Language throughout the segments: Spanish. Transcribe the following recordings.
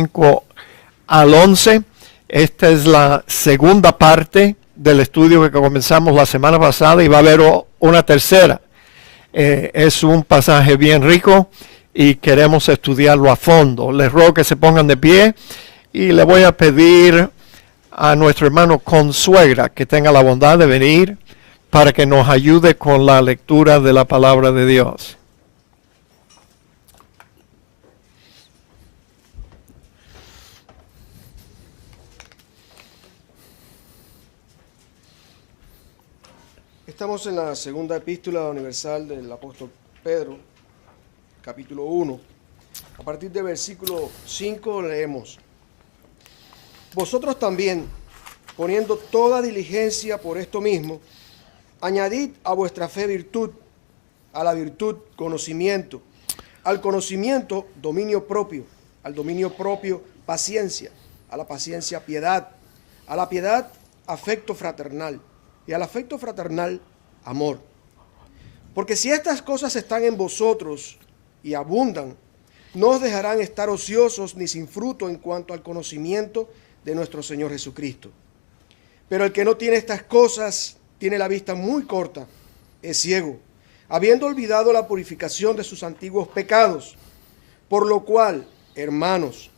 5 al 11. Esta es la segunda parte del estudio que comenzamos la semana pasada y va a haber una tercera. Es un pasaje bien rico y queremos estudiarlo a fondo. Les ruego que se pongan de pie y le voy a pedir a nuestro hermano Consuegra que tenga la bondad de venir para que nos ayude con la lectura de la palabra de Dios. Estamos en la segunda epístola universal del apóstol Pedro, capítulo 1. A partir del versículo 5 leemos: Vosotros también, poniendo toda diligencia por esto mismo, añadid a vuestra fe virtud, a la virtud conocimiento, al conocimiento dominio propio, al dominio propio paciencia, a la paciencia piedad, a la piedad afecto fraternal, y al afecto fraternal amor. Porque si estas cosas están en vosotros y abundan, no os dejarán estar ociosos ni sin fruto en cuanto al conocimiento de nuestro Señor Jesucristo. Pero el que no tiene estas cosas tiene la vista muy corta, es ciego, habiendo olvidado la purificación de sus antiguos pecados. Por lo cual, hermanos,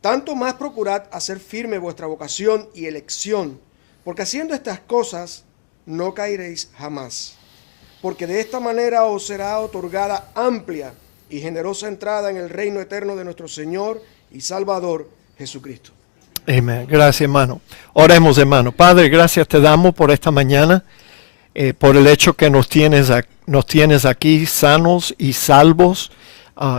tanto más procurad hacer firme vuestra vocación y elección, porque haciendo estas cosas no caeréis jamás. Porque de esta manera os será otorgada amplia y generosa entrada en el reino eterno de nuestro Señor y Salvador Jesucristo. Amén. Gracias, hermano. Oremos, hermano. Padre, gracias te damos por esta mañana, por el hecho que nos tienes aquí sanos y salvos,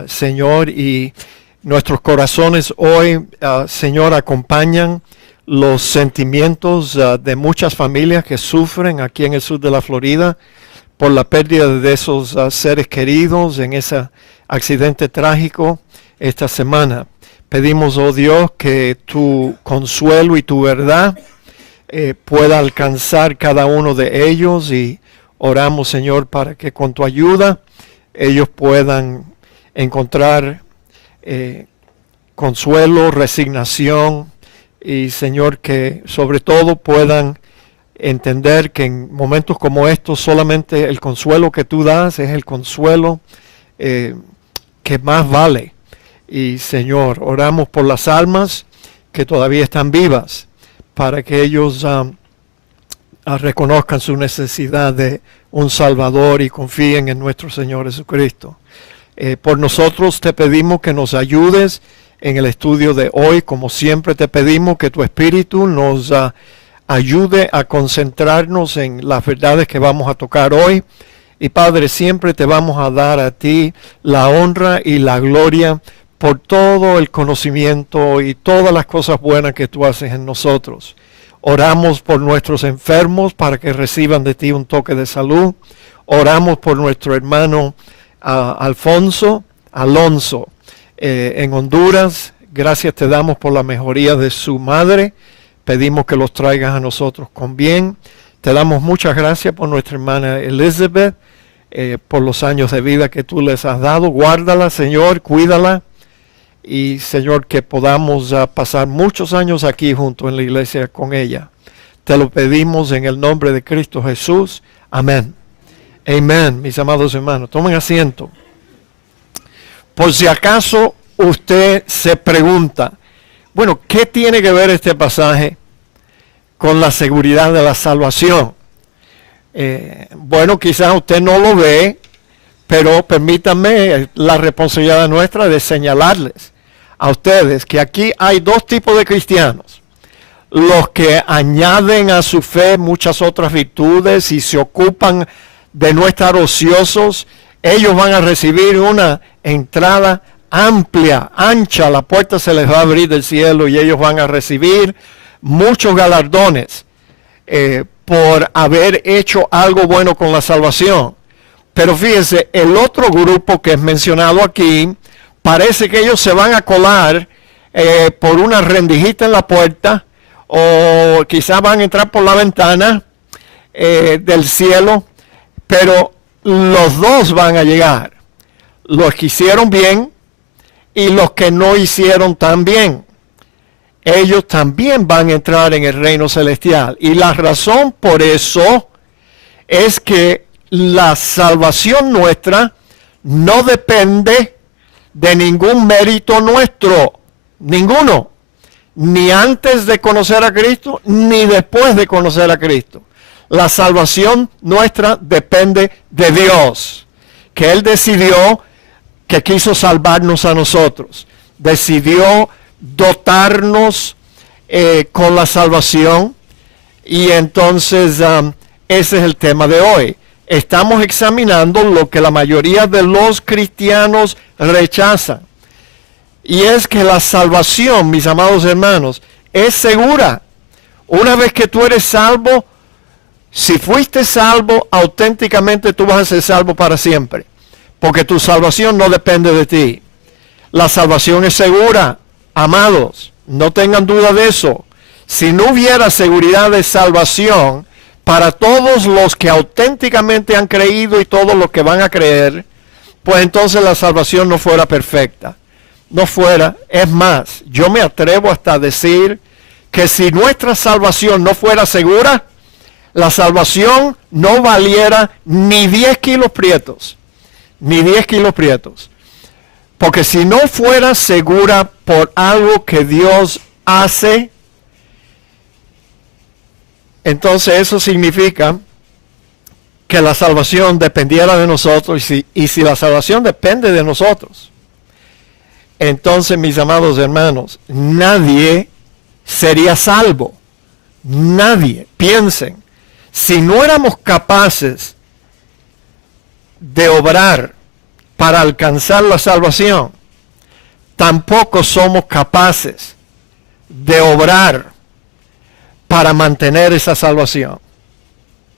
Señor, y nuestros corazones hoy, Señor, acompañan los sentimientos de muchas familias que sufren aquí en el sur de la Florida por la pérdida de esos seres queridos en ese accidente trágico esta semana. Pedimos, oh Dios, que tu consuelo y tu verdad pueda alcanzar cada uno de ellos, y oramos, Señor, para que con tu ayuda ellos puedan encontrar consuelo, resignación, y Señor, que sobre todo puedan entender que en momentos como estos solamente el consuelo que tú das es el consuelo que más vale. Y Señor, oramos por las almas que todavía están vivas, para que ellos reconozcan su necesidad de un Salvador y confíen en nuestro Señor Jesucristo. Por nosotros te pedimos que nos ayudes en el estudio de hoy. Como siempre te pedimos que tu Espíritu nos ayude a concentrarnos en las verdades que vamos a tocar hoy. Y Padre, siempre te vamos a dar a ti la honra y la gloria por todo el conocimiento y todas las cosas buenas que tú haces en nosotros. Oramos por nuestros enfermos para que reciban de ti un toque de salud. Oramos por nuestro hermano Alonso en Honduras. Gracias te damos por la mejoría de su madre. Pedimos que los traigas a nosotros con bien. Te damos muchas gracias por nuestra hermana Elizabeth, por los años de vida que tú les has dado. Guárdala, Señor, cuídala. Y, Señor, que podamos pasar muchos años aquí junto en la iglesia con ella. Te lo pedimos en el nombre de Cristo Jesús. Amén. Amén, mis amados hermanos. Tomen asiento. Por si acaso usted se pregunta, bueno, ¿qué tiene que ver este pasaje con la seguridad de la salvación? Bueno, quizás usted no lo ve, pero permítanme la responsabilidad nuestra de señalarles a ustedes que aquí hay dos tipos de cristianos: los que añaden a su fe muchas otras virtudes y se ocupan de no estar ociosos. Ellos van a recibir una entrada amplia, ancha, la puerta se les va a abrir del cielo y ellos van a recibir muchos galardones por haber hecho algo bueno con la salvación. Pero fíjense, el otro grupo que es mencionado aquí, parece que ellos se van a colar por una rendijita en la puerta, o quizás van a entrar por la ventana del cielo, pero los dos van a llegar, los que hicieron bien y los que no hicieron tan bien. ellos también van a entrar en el reino celestial. Y la razón por eso es que la salvación nuestra no depende de ningún mérito nuestro, ninguno, ni antes de conocer a Cristo, ni después de conocer a Cristo. La salvación nuestra depende de Dios, que Él decidió que quiso salvarnos a nosotros. Decidió dotarnos con la salvación, y entonces ese es el tema de hoy. Estamos examinando lo que la mayoría de los cristianos rechazan, y es que la salvación, mis amados hermanos, es segura. Una vez que tú eres salvo, si fuiste salvo, auténticamente tú vas a ser salvo para siempre, porque tu salvación no depende de ti. La salvación es segura, amados, no tengan duda de eso. Si no hubiera seguridad de salvación para todos los que auténticamente han creído y todos los que van a creer, pues entonces la salvación no fuera perfecta. No fuera. Es más, yo me atrevo hasta a decir que si nuestra salvación no fuera segura, la salvación no valiera ni 10 kilos prietos. Ni 10 kilos prietos. Porque si no fuera segura por algo que Dios hace, entonces eso significa que la salvación dependiera de nosotros. Y si la salvación depende de nosotros, entonces, mis amados hermanos, nadie sería salvo. Nadie. Piensen, si no éramos capaces de obrar para alcanzar la salvación, tampoco somos capaces de obrar para mantener esa salvación.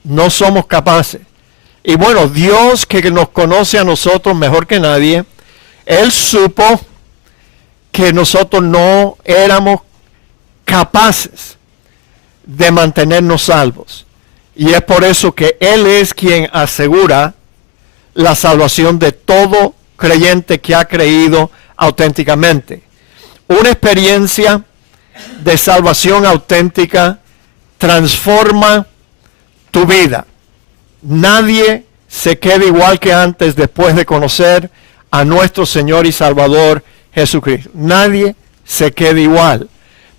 No somos capaces. Y bueno, Dios, que nos conoce a nosotros mejor que nadie, Él supo que nosotros no éramos capaces de mantenernos salvos. Y es por eso que Él es quien asegura la salvación de todo creyente que ha creído auténticamente. Una experiencia de salvación auténtica transforma tu vida. Nadie se queda igual que antes después de conocer a nuestro Señor y Salvador Jesucristo. Nadie se queda igual.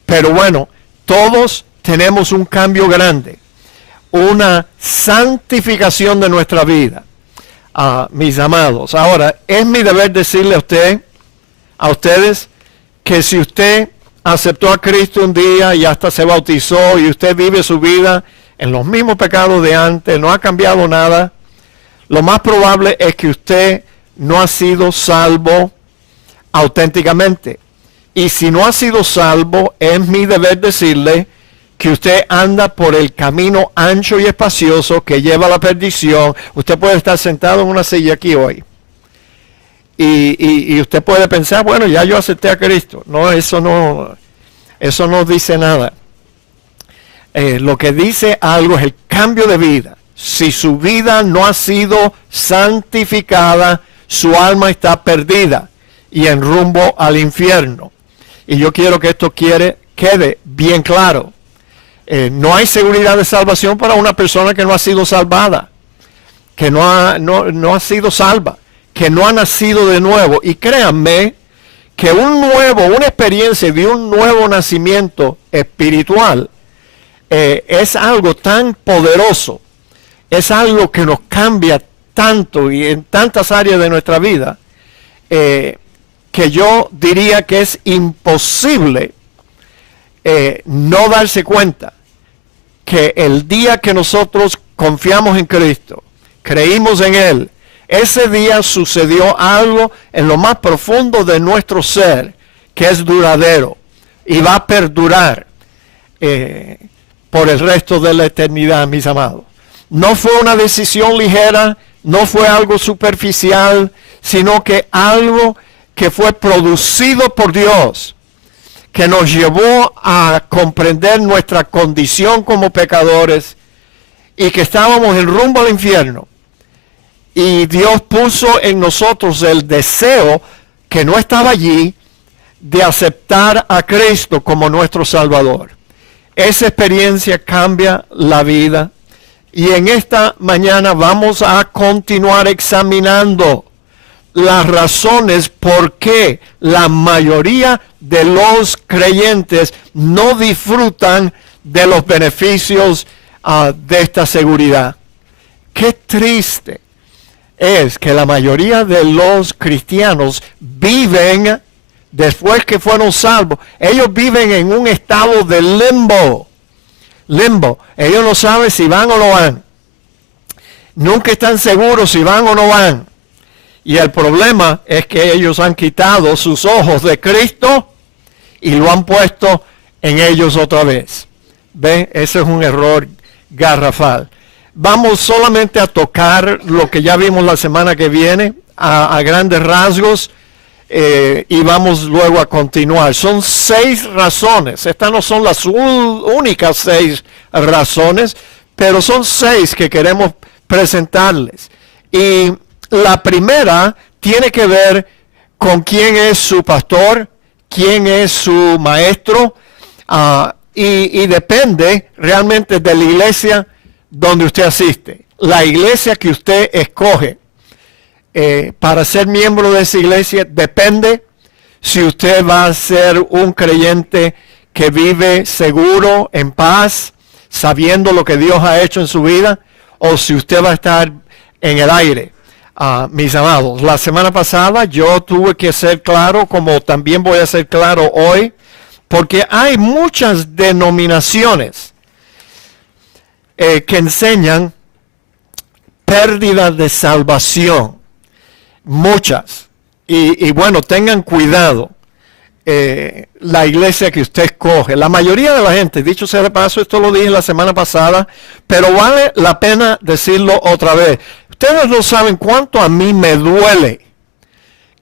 Pero bueno, todos tenemos un cambio grande, una santificación de nuestra vida, mis amados. Ahora, es mi deber decirle a ustedes, que si usted aceptó a Cristo un día y hasta se bautizó y usted vive su vida en los mismos pecados de antes, no ha cambiado nada, lo más probable es que usted no ha sido salvo auténticamente. Y si no ha sido salvo, es mi deber decirle que usted anda por el camino ancho y espacioso que lleva a la perdición. Usted puede estar sentado en una silla aquí hoy y usted puede pensar, bueno, ya yo acepté a Cristo. No, eso no dice nada. Lo que dice algo es el cambio de vida. Si su vida no ha sido santificada, su alma está perdida y en rumbo al infierno. Y yo quiero que esto quede bien claro. No hay seguridad de salvación para una persona que no ha sido salvada, que no ha sido salva, que no ha nacido de nuevo. Y créanme que una experiencia de un nuevo nacimiento espiritual es algo tan poderoso, es algo que nos cambia tanto y en tantas áreas de nuestra vida, que yo diría que es imposible no darse cuenta que el día que nosotros confiamos en Cristo, creímos en Él, ese día sucedió algo en lo más profundo de nuestro ser, que es duradero y va a perdurar por el resto de la eternidad, mis amados. No fue una decisión ligera, no fue algo superficial, sino que algo que fue producido por Dios, que nos llevó a comprender nuestra condición como pecadores y que estábamos en rumbo al infierno. Y Dios puso en nosotros el deseo que no estaba allí, de aceptar a Cristo como nuestro Salvador. Esa experiencia cambia la vida. Y en esta mañana vamos a continuar examinando las razones por qué la mayoría de los creyentes no disfrutan de los beneficios de esta seguridad. Qué triste es que la mayoría de los cristianos viven, después que fueron salvos, ellos viven en un estado de limbo. Ellos no saben si van o no van. Nunca están seguros si van o no van. Y el problema es que ellos han quitado sus ojos de Cristo y lo han puesto en ellos otra vez. ¿Ven? Ese es un error garrafal. Vamos solamente a tocar lo que ya vimos la semana que viene, a grandes rasgos, y vamos luego a continuar. Son 6 razones. Estas no son las únicas 6 razones, pero son 6 que queremos presentarles. Y la primera tiene que ver con quién es su pastor, quién es su maestro, y depende realmente de la iglesia donde usted asiste. La iglesia que usted escoge para ser miembro de esa iglesia depende si usted va a ser un creyente que vive seguro, en paz, sabiendo lo que Dios ha hecho en su vida, o si usted va a estar en el aire. Mis amados, la semana pasada yo tuve que ser claro, como también voy a ser claro hoy, porque hay muchas denominaciones que enseñan pérdida de salvación. Muchas. Y bueno, tengan cuidado. La iglesia que usted escoge. La mayoría de la gente, dicho sea de paso, esto lo dije la semana pasada, pero vale la pena decirlo otra vez. Ustedes no saben cuánto a mí me duele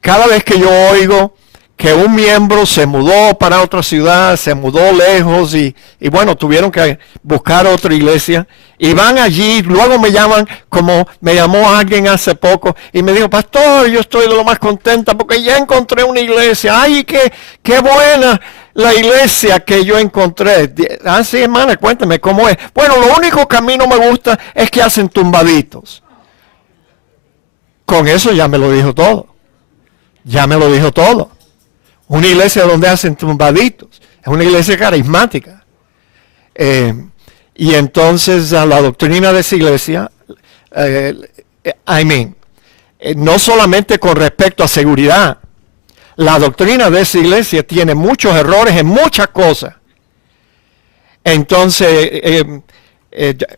cada vez que yo oigo que un miembro se mudó para otra ciudad, se mudó lejos y bueno, tuvieron que buscar otra iglesia y van allí, luego me llaman, como me llamó alguien hace poco y me dijo, pastor, yo estoy de lo más contenta porque ya encontré una iglesia. Ay, qué buena la iglesia que yo encontré. Sí, hermana, cuéntame cómo es. Bueno, lo único que a mí no me gusta es que hacen tumbaditos. Con eso ya me lo dijo todo. Ya me lo dijo todo. Una iglesia donde hacen tumbaditos. Es una iglesia carismática. Y entonces la doctrina de esa iglesia, no solamente con respecto a seguridad, la doctrina de esa iglesia tiene muchos errores en muchas cosas. Entonces,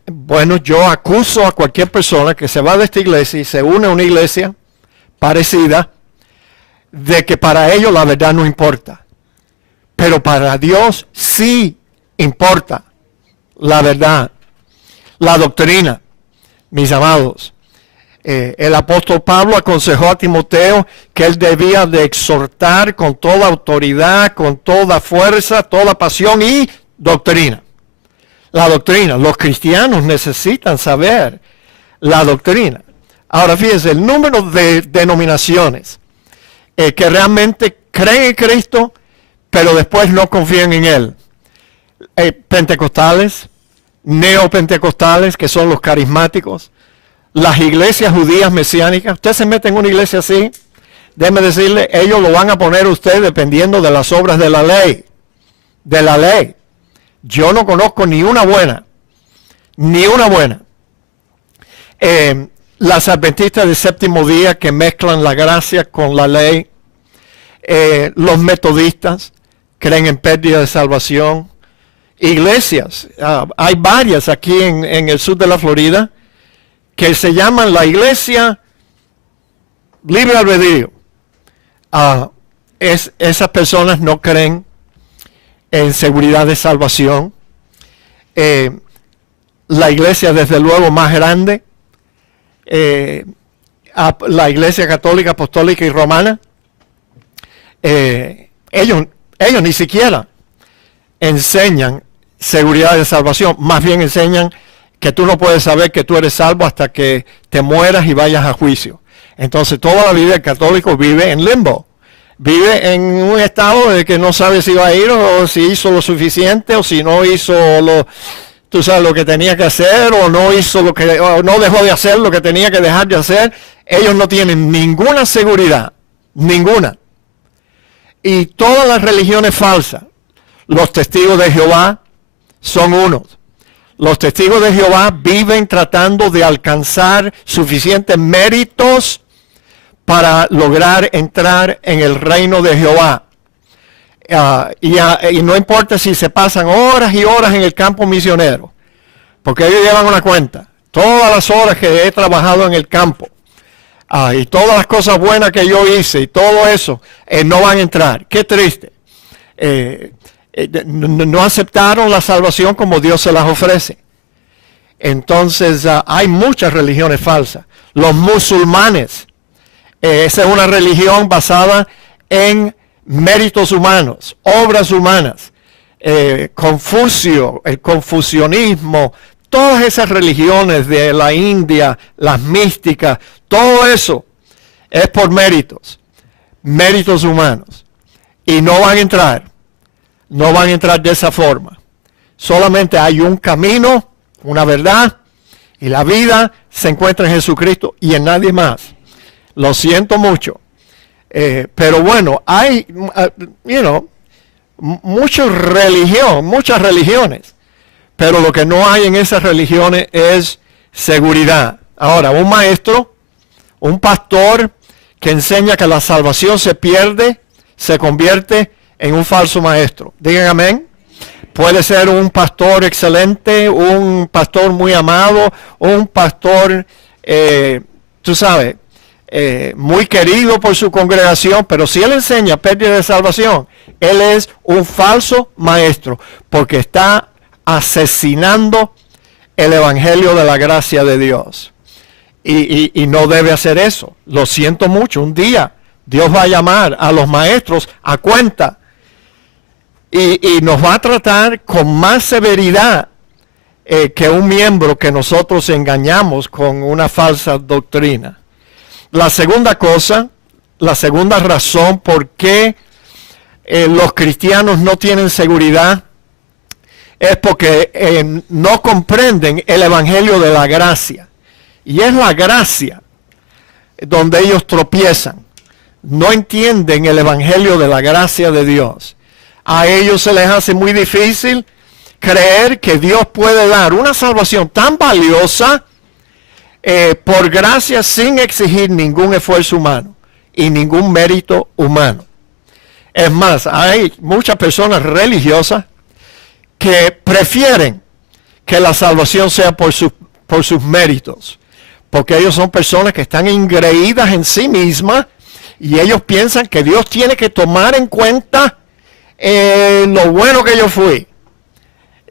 bueno, yo acuso a cualquier persona que se va de esta iglesia y se une a una iglesia parecida, de que para ellos la verdad no importa. Pero para Dios sí importa la verdad, la doctrina. Mis amados, el apóstol Pablo aconsejó a Timoteo que él debía de exhortar con toda autoridad, con toda fuerza, toda pasión y doctrina. La doctrina, los cristianos necesitan saber la doctrina. Ahora fíjense, el número de denominaciones que realmente creen en Cristo, pero después no confían en Él. Pentecostales, neopentecostales, que son los carismáticos, las iglesias judías mesiánicas. Usted se mete en una iglesia así, déjeme decirle, ellos lo van a poner a usted dependiendo de las obras de la ley. De la ley. Yo no conozco ni una buena. Ni una buena. Las adventistas del séptimo día que mezclan la gracia con la ley. Los metodistas creen en pérdida de salvación. Iglesias, hay varias aquí en el sur de la Florida que se llaman la iglesia libre albedrío. Esas personas no creen en seguridad de salvación. La iglesia, desde luego, más grande, la iglesia católica, apostólica y romana, ellos ni siquiera enseñan seguridad de salvación, más bien enseñan que tú no puedes saber que tú eres salvo hasta que te mueras y vayas a juicio. Entonces toda la vida el católico vive en limbo. vive en un estado de que no sabe si va a ir o si hizo lo suficiente o si no hizo tú sabes, lo que tenía que hacer o no hizo o no dejó de hacer lo que tenía que dejar de hacer. Ellos no tienen ninguna seguridad, ninguna. Y todas las religiones falsas, los testigos de Jehová son unos. Los testigos de Jehová viven tratando de alcanzar suficientes méritos para lograr entrar en el reino de Jehová. Y no importa si se pasan horas y horas en el campo misionero, porque ellos llevan una cuenta. Todas las horas que he trabajado en el campo, y todas las cosas buenas que yo hice y todo eso, no van a entrar. Qué triste. No aceptaron la salvación como Dios se las ofrece. Entonces hay muchas religiones falsas. Los musulmanes, esa es una religión basada en méritos humanos, obras humanas. Confucio, el confucianismo, todas esas religiones de la India, las místicas, todo eso es por méritos humanos. Y no van a entrar de esa forma. Solamente hay un camino, una verdad, y la vida se encuentra en Jesucristo y en nadie más. Lo siento mucho. Pero bueno, hay, muchas religiones, pero lo que no hay en esas religiones es seguridad. Ahora, un maestro, un pastor que enseña que la salvación se pierde, se convierte en un falso maestro. Digan amén. Puede ser un pastor excelente, un pastor muy amado, un pastor, tú sabes, muy querido por su congregación, pero si él enseña pérdida de salvación, él es un falso maestro, porque está asesinando el evangelio de la gracia de Dios. Y no debe hacer eso. Lo siento mucho. Un día Dios va a llamar a los maestros a cuenta y nos va a tratar con más severidad que un miembro que nosotros engañamos con una falsa doctrina. La segunda cosa, la segunda razón por qué los cristianos no tienen seguridad es porque no comprenden el evangelio de la gracia. Y es la gracia donde ellos tropiezan. No entienden el evangelio de la gracia de Dios. A ellos se les hace muy difícil creer que Dios puede dar una salvación tan valiosa por gracia sin exigir ningún esfuerzo humano y ningún mérito humano. Es más, hay muchas personas religiosas que prefieren que la salvación sea por sus méritos, porque ellos son personas que están engreídas en sí mismas y ellos piensan que Dios tiene que tomar en cuenta lo bueno que yo fui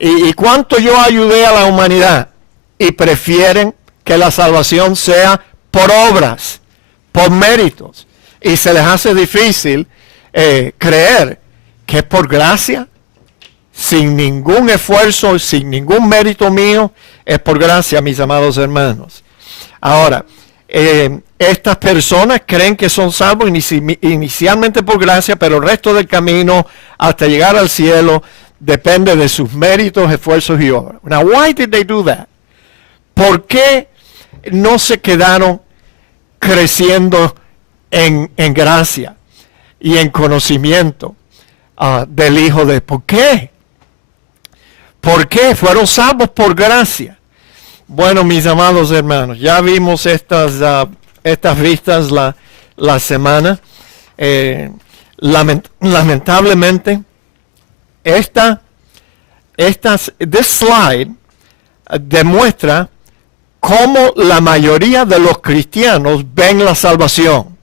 y cuánto yo ayudé a la humanidad, y prefieren que la salvación sea por obras, por méritos, y se les hace difícil creer que es por gracia, sin ningún esfuerzo, sin ningún mérito mío, es por gracia, mis amados hermanos. Ahora, estas personas creen que son salvos inicialmente por gracia, pero el resto del camino hasta llegar al cielo depende de sus méritos, esfuerzos y obras. Now, why did they do that? ¿Por qué no se quedaron creciendo en gracia y en conocimiento del Hijo de... ¿Por qué? ¿Por qué? Fueron salvos por gracia. Bueno, mis amados hermanos, ya vimos estas vistas la semana. Lamentablemente, this slide demuestra cómo la mayoría de los cristianos ven la salvación.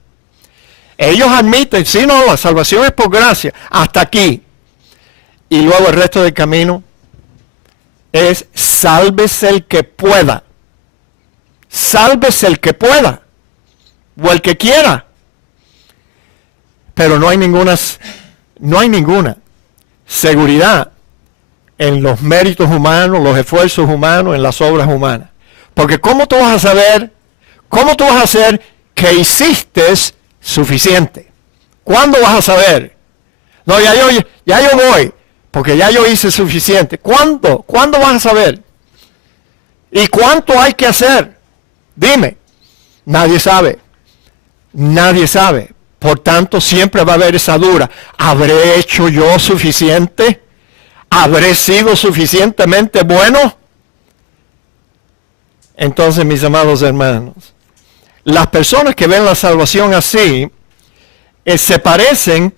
Ellos admiten, sí, no, la salvación es por gracia, hasta aquí. Y luego el resto del camino es sálvese el que pueda. Sálvese el que pueda. O el que quiera. Pero no hay ninguna seguridad en los méritos humanos, los esfuerzos humanos, en las obras humanas. Porque ¿cómo tú vas a saber que hiciste suficiente? ¿Cuándo vas a saber? No, ya yo voy, porque ya yo hice suficiente. ¿Cuándo? ¿Cuándo vas a saber? ¿Y cuánto hay que hacer? Dime. Nadie sabe. Nadie sabe. Por tanto, siempre va a haber esa duda. ¿Habré hecho yo suficiente? ¿Habré sido suficientemente bueno? Entonces, mis amados hermanos, las personas que ven la salvación así, se parecen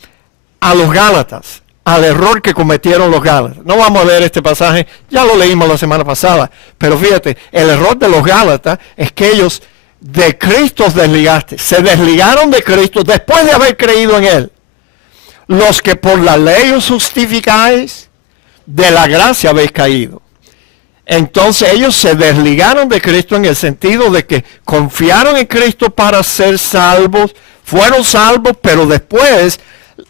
a los Gálatas, al error que cometieron los Gálatas. No vamos a ver este pasaje, ya lo leímos la semana pasada, pero fíjate, el error de los Gálatas es que ellos de Cristo os desligaste, se desligaron de Cristo después de haber creído en Él. Los que por la ley os justificáis, de la gracia habéis caído. Entonces ellos se desligaron de Cristo en el sentido de que confiaron en Cristo para ser salvos, fueron salvos, pero después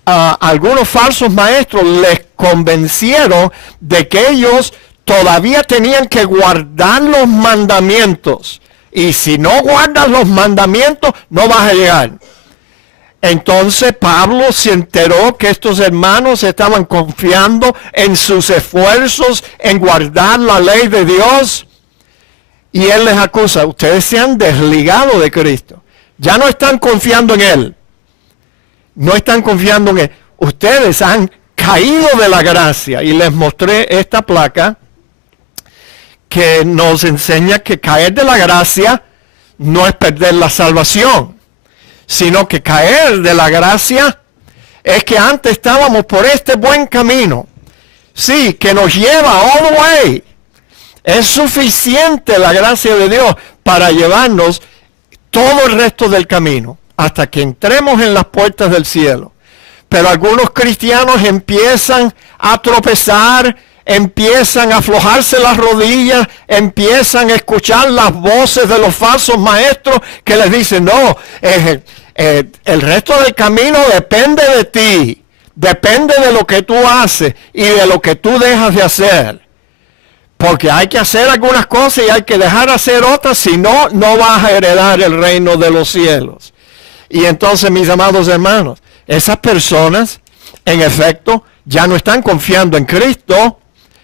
algunos falsos maestros les convencieron de que ellos todavía tenían que guardar los mandamientos. Y si no guardas los mandamientos, no vas a llegar. Entonces Pablo se enteró que estos hermanos estaban confiando en sus esfuerzos en guardar la ley de Dios. Y él les acusa, ustedes se han desligado de Cristo. Ya no están confiando en Él. No están confiando en Él. Ustedes han caído de la gracia. Y les mostré esta placa que nos enseña que caer de la gracia no es perder la salvación, sino que caer de la gracia es que antes estábamos por este buen camino. Sí, que nos lleva all the way. Es suficiente la gracia de Dios para llevarnos todo el resto del camino, hasta que entremos en las puertas del cielo. Pero algunos cristianos empiezan a tropezar, empiezan a aflojarse las rodillas, empiezan a escuchar las voces de los falsos maestros que les dicen, no, el resto del camino depende de ti, depende de lo que tú haces y de lo que tú dejas de hacer. Porque hay que hacer algunas cosas y hay que dejar de hacer otras, si no, no vas a heredar el reino de los cielos. Y entonces, mis amados hermanos, esas personas, en efecto, ya no están confiando en Cristo,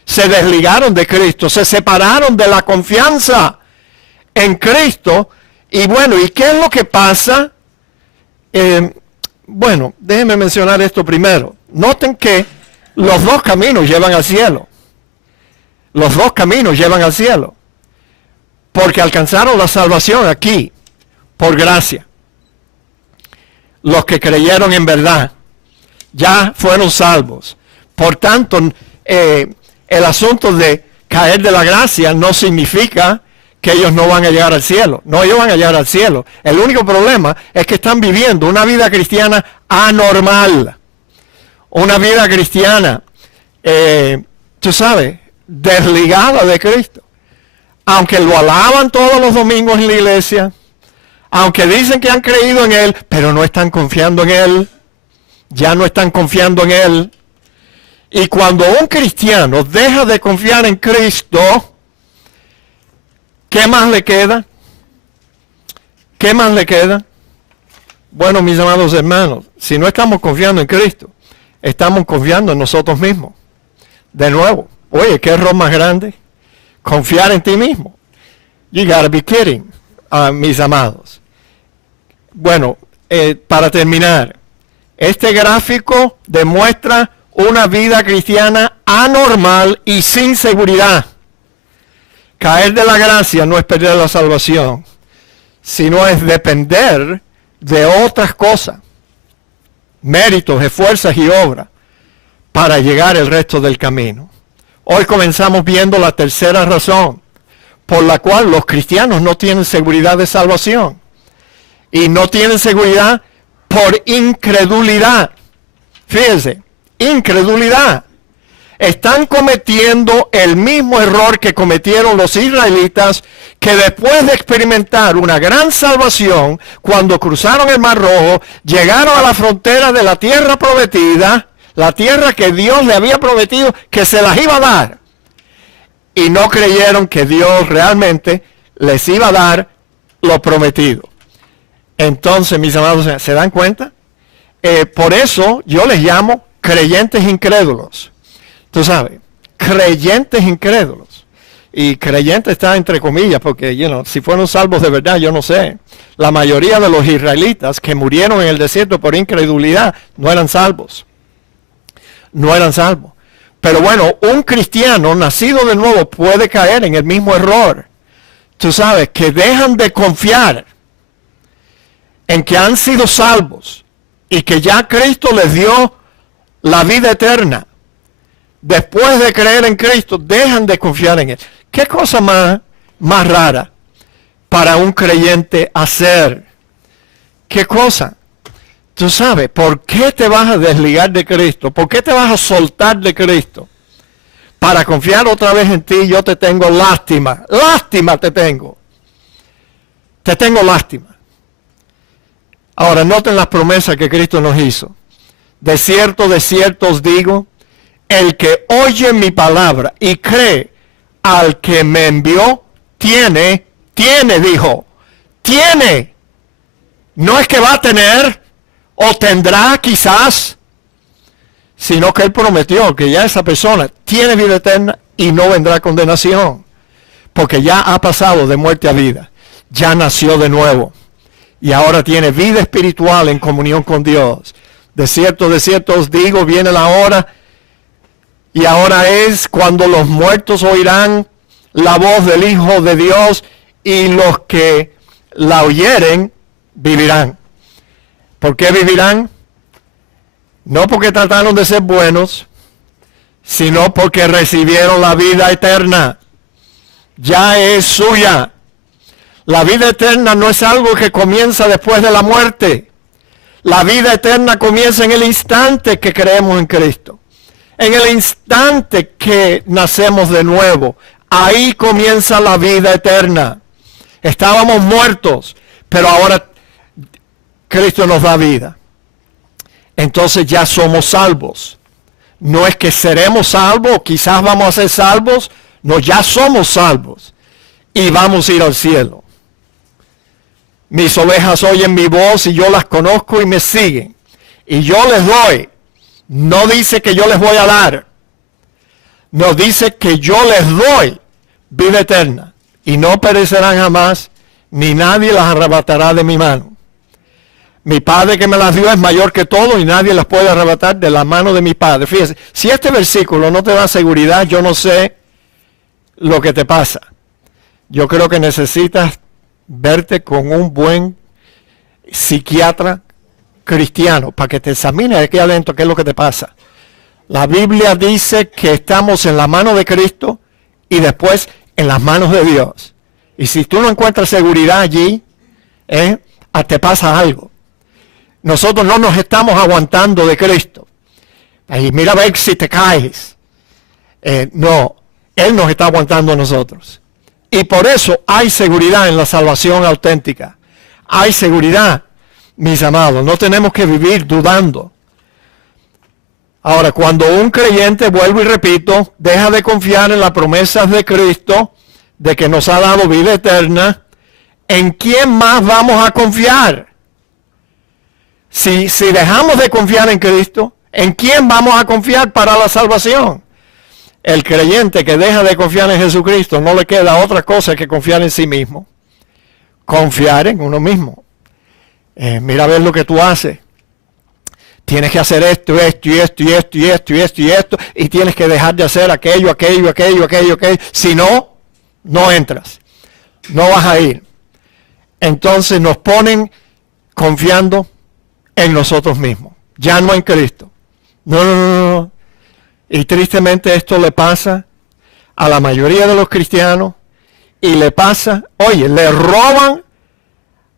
se desligaron de Cristo, se separaron de la confianza en Cristo. Y bueno, ¿y qué es lo que pasa? Bueno, déjenme mencionar esto primero. Noten que los dos caminos llevan al cielo. Los dos caminos llevan al cielo. Porque alcanzaron la salvación aquí, por gracia. Los que creyeron en verdad, ya fueron salvos. Por tanto, el asunto de caer de la gracia no significa que ellos no van a llegar al cielo. No, ellos van a llegar al cielo. El único problema es que están viviendo una vida cristiana anormal. Una vida cristiana, tú sabes, desligada de Cristo. Aunque lo alaban todos los domingos en la iglesia, aunque dicen que han creído en Él, pero no están confiando en Él. Ya no están confiando en Él. Y cuando un cristiano deja de confiar en Cristo, ¿qué más le queda? ¿Qué más le queda? Bueno, mis amados hermanos, si no estamos confiando en Cristo, estamos confiando en nosotros mismos. De nuevo, oye, ¿qué error más grande? Confiar en ti mismo. You gotta be kidding, mis amados. Bueno, para terminar, este gráfico demuestra una vida cristiana anormal y sin seguridad. Caer de la gracia no es perder la salvación, sino es depender de otras cosas, méritos, esfuerzos y obras, para llegar el resto del camino. Hoy comenzamos viendo la tercera razón por la cual los cristianos no tienen seguridad de salvación. Y no tienen seguridad por incredulidad. Fíjense, incredulidad. Están cometiendo el mismo error que cometieron los israelitas, que después de experimentar una gran salvación, cuando cruzaron el Mar Rojo, llegaron a la frontera de la tierra prometida, la tierra que Dios le había prometido que se las iba a dar. Y no creyeron que Dios realmente les iba a dar lo prometido. Entonces, mis amados, ¿se dan cuenta? por eso yo les llamo creyentes incrédulos. Tú sabes, creyentes incrédulos. Y creyente está entre comillas, porque si fueron salvos de verdad, yo no sé. La mayoría de los israelitas que murieron en el desierto por incredulidad no eran salvos. No eran salvos. Pero bueno, un cristiano nacido de nuevo puede caer en el mismo error. Tú sabes, que dejan de confiar en que han sido salvos y que ya Cristo les dio la vida eterna. Después de creer en Cristo, dejan de confiar en Él. ¿Qué cosa más rara para un creyente hacer? ¿Qué cosa? Tú sabes, ¿por qué te vas a desligar de Cristo? ¿Por qué te vas a soltar de Cristo? Para confiar otra vez en ti, yo te tengo lástima. Lástima te tengo. Te tengo lástima. Ahora, noten las promesas que Cristo nos hizo. De cierto os digo, el que oye mi palabra y cree al que me envió, tiene, dijo, tiene. No es que va a tener o tendrá quizás, sino que Él prometió que ya esa persona tiene vida eterna y no vendrá condenación, porque ya ha pasado de muerte a vida, ya nació de nuevo y ahora tiene vida espiritual en comunión con Dios. De cierto os digo, viene la hora, y ahora es cuando los muertos oirán la voz del Hijo de Dios, y los que la oyeren vivirán. ¿Por qué vivirán? No porque trataron de ser buenos, sino porque recibieron la vida eterna. Ya es suya. La vida eterna no es algo que comienza después de la muerte. La vida eterna comienza en el instante que creemos en Cristo. En el instante que nacemos de nuevo. Ahí comienza la vida eterna. Estábamos muertos, pero ahora Cristo nos da vida. Entonces ya somos salvos. No es que seremos salvos, quizás vamos a ser salvos. No, ya somos salvos. Y vamos a ir al cielo. Mis ovejas oyen mi voz y yo las conozco y me siguen. Y yo les doy. No dice que yo les voy a dar. No dice que yo les doy vida eterna. Y no perecerán jamás, ni nadie las arrebatará de mi mano. Mi Padre que me las dio es mayor que todo y nadie las puede arrebatar de la mano de mi Padre. Fíjese, si este versículo no te da seguridad, yo no sé lo que te pasa. Yo creo que necesitas verte con un buen psiquiatra cristiano para que te examine aquí adentro qué es lo que te pasa. La Biblia dice que estamos en la mano de Cristo y después en las manos de Dios. Y si tú no encuentras seguridad allí, te pasa algo. Nosotros no nos estamos aguantando de Cristo. Y mira a ver si te caes. No, Él nos está aguantando a nosotros. Y por eso hay seguridad en la salvación auténtica. Hay seguridad, mis amados. No tenemos que vivir dudando. Ahora, cuando un creyente, vuelvo y repito, deja de confiar en las promesas de Cristo, de que nos ha dado vida eterna, ¿en quién más vamos a confiar? Si dejamos de confiar en Cristo, ¿en quién vamos a confiar para la salvación? El creyente que deja de confiar en Jesucristo no le queda otra cosa que confiar en sí mismo. Confiar en uno mismo. Mira a ver lo que tú haces. Tienes que hacer esto, y tienes que dejar de hacer aquello. Si no, no entras. No vas a ir. Entonces nos ponen confiando en nosotros mismos. Ya no en Cristo. No. Y tristemente esto le pasa a la mayoría de los cristianos y le pasa, le roban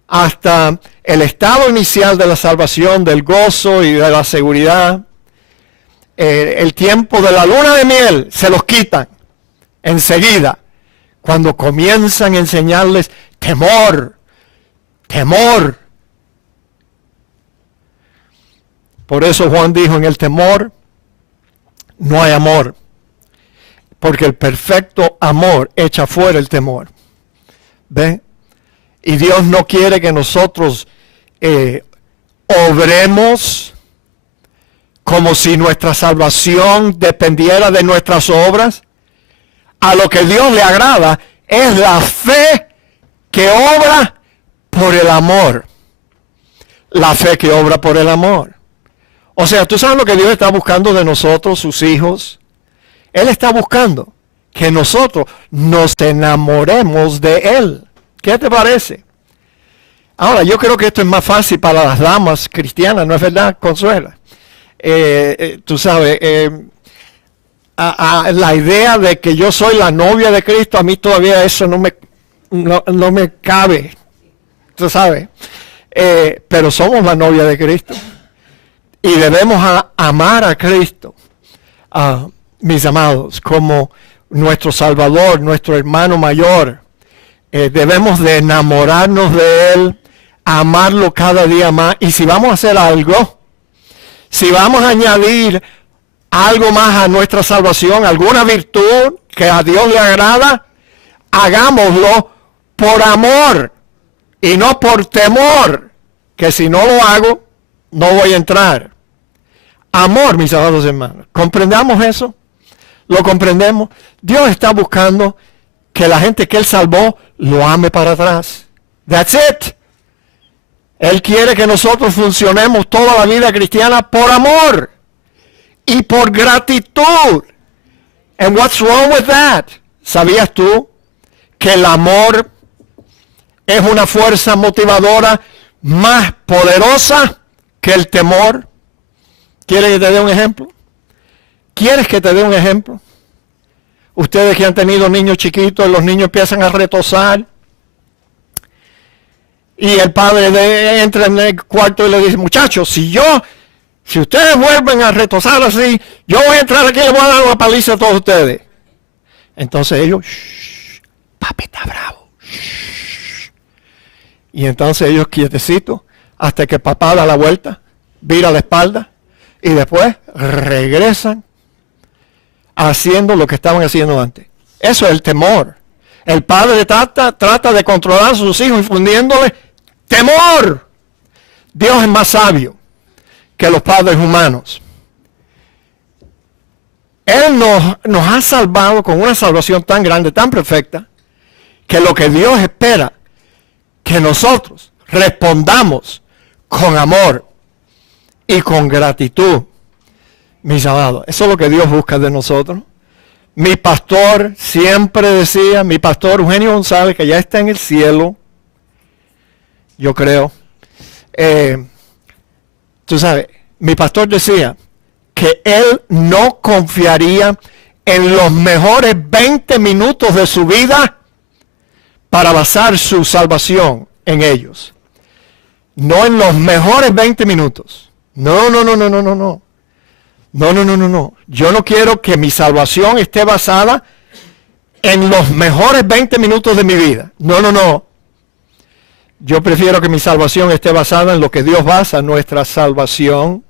hasta el estado inicial de la salvación, del gozo y de la seguridad. El tiempo de la luna de miel se los quitan enseguida cuando comienzan a enseñarles temor. Por eso Juan dijo, en el temor no hay amor, porque el perfecto amor echa fuera el temor. ¿Ve? Y Dios no quiere que nosotros obremos como si nuestra salvación dependiera de nuestras obras. A lo que Dios le agrada es la fe que obra por el amor. La fe que obra por el amor. O sea, ¿tú sabes lo que Dios está buscando de nosotros, sus hijos? Él está buscando que nosotros nos enamoremos de Él. ¿Qué te parece? Ahora, yo creo que esto es más fácil para las damas cristianas, ¿no es verdad, Consuela? Tú sabes, la idea de que yo soy la novia de Cristo, a mí todavía eso no me cabe, tú sabes. Pero somos la novia de Cristo. Y debemos amar a Cristo, mis amados, como nuestro Salvador, nuestro hermano mayor. Debemos de enamorarnos de Él, amarlo cada día más. Y si vamos a hacer algo, si vamos a añadir algo más a nuestra salvación, alguna virtud que a Dios le agrada, hagámoslo por amor y no por temor, que si no lo hago, no voy a entrar. Amor, mis amados hermanos. ¿Comprendamos eso? ¿Lo comprendemos? Dios está buscando que la gente que Él salvó lo ame para atrás. That's it. Él quiere que nosotros funcionemos toda la vida cristiana por amor y por gratitud. And what's wrong with that? ¿Sabías tú que el amor es una fuerza motivadora más poderosa que el temor? ¿Quieres que te dé un ejemplo? ¿Quieres que te dé un ejemplo? Ustedes que han tenido niños chiquitos, los niños empiezan a retosar. Y el padre entra en el cuarto y le dice, muchachos, si ustedes vuelven a retosar así, yo voy a entrar aquí y les voy a dar una paliza a todos ustedes. Entonces ellos, papi está bravo. Y entonces ellos quietecitos hasta que papá da la vuelta, vira la espalda y después regresan haciendo lo que estaban haciendo antes. Eso es el temor. El padre trata de controlar a sus hijos infundiéndole temor. Dios es más sabio que los padres humanos. Él nos ha salvado con una salvación tan grande, tan perfecta, que lo que Dios espera que nosotros respondamos con amor y con gratitud, mis amados. Eso es lo que Dios busca de nosotros. Mi pastor siempre decía, mi pastor Eugenio González, que ya está en el cielo, yo creo, tú sabes, mi pastor decía que él no confiaría en los mejores 20 minutos de su vida para basar su salvación en ellos. No en los mejores 20 minutos. No. No. Yo no quiero que mi salvación esté basada en los mejores 20 minutos de mi vida. No. Yo prefiero que mi salvación esté basada en lo que Dios basa nuestra salvación.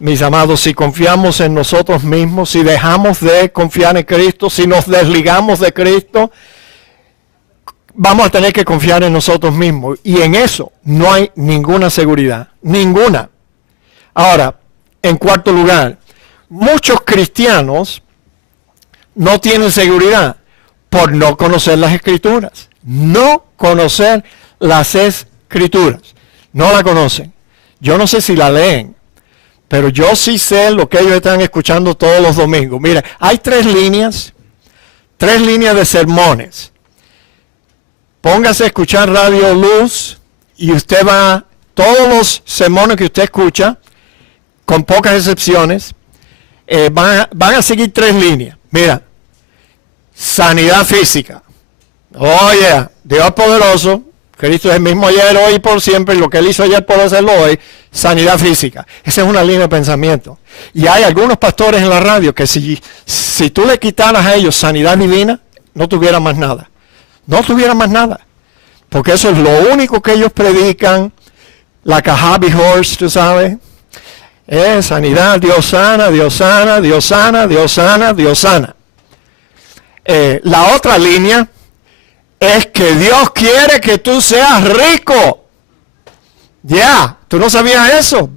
Mis amados, si confiamos en nosotros mismos, si dejamos de confiar en Cristo, si nos desligamos de Cristo, vamos a tener que confiar en nosotros mismos. Y en eso no hay ninguna seguridad. Ninguna. Ahora, en cuarto lugar, muchos cristianos no tienen seguridad por no conocer las Escrituras. No conocer las Escrituras. No la conocen. Yo no sé si la leen, pero yo sí sé lo que ellos están escuchando todos los domingos. Mira, hay tres líneas de sermones. Póngase a escuchar Radio Luz y usted va, todos los sermones que usted escucha, con pocas excepciones, van a seguir tres líneas. Mira, sanidad física. Oye, Dios poderoso, Cristo es el mismo ayer, hoy y por siempre, y lo que Él hizo ayer puede hacerlo hoy, sanidad física. Esa es una línea de pensamiento. Y hay algunos pastores en la radio que si tú le quitaras a ellos sanidad divina, no tuvieran más nada. No tuvieran más nada. Porque eso es lo único que ellos predican, like a hobby horse, tú sabes. Sanidad, Dios sana, Dios sana, Dios sana, Dios sana, Dios sana. La otra línea es que Dios quiere que tú seas rico. Ya, ¿tú no sabías eso?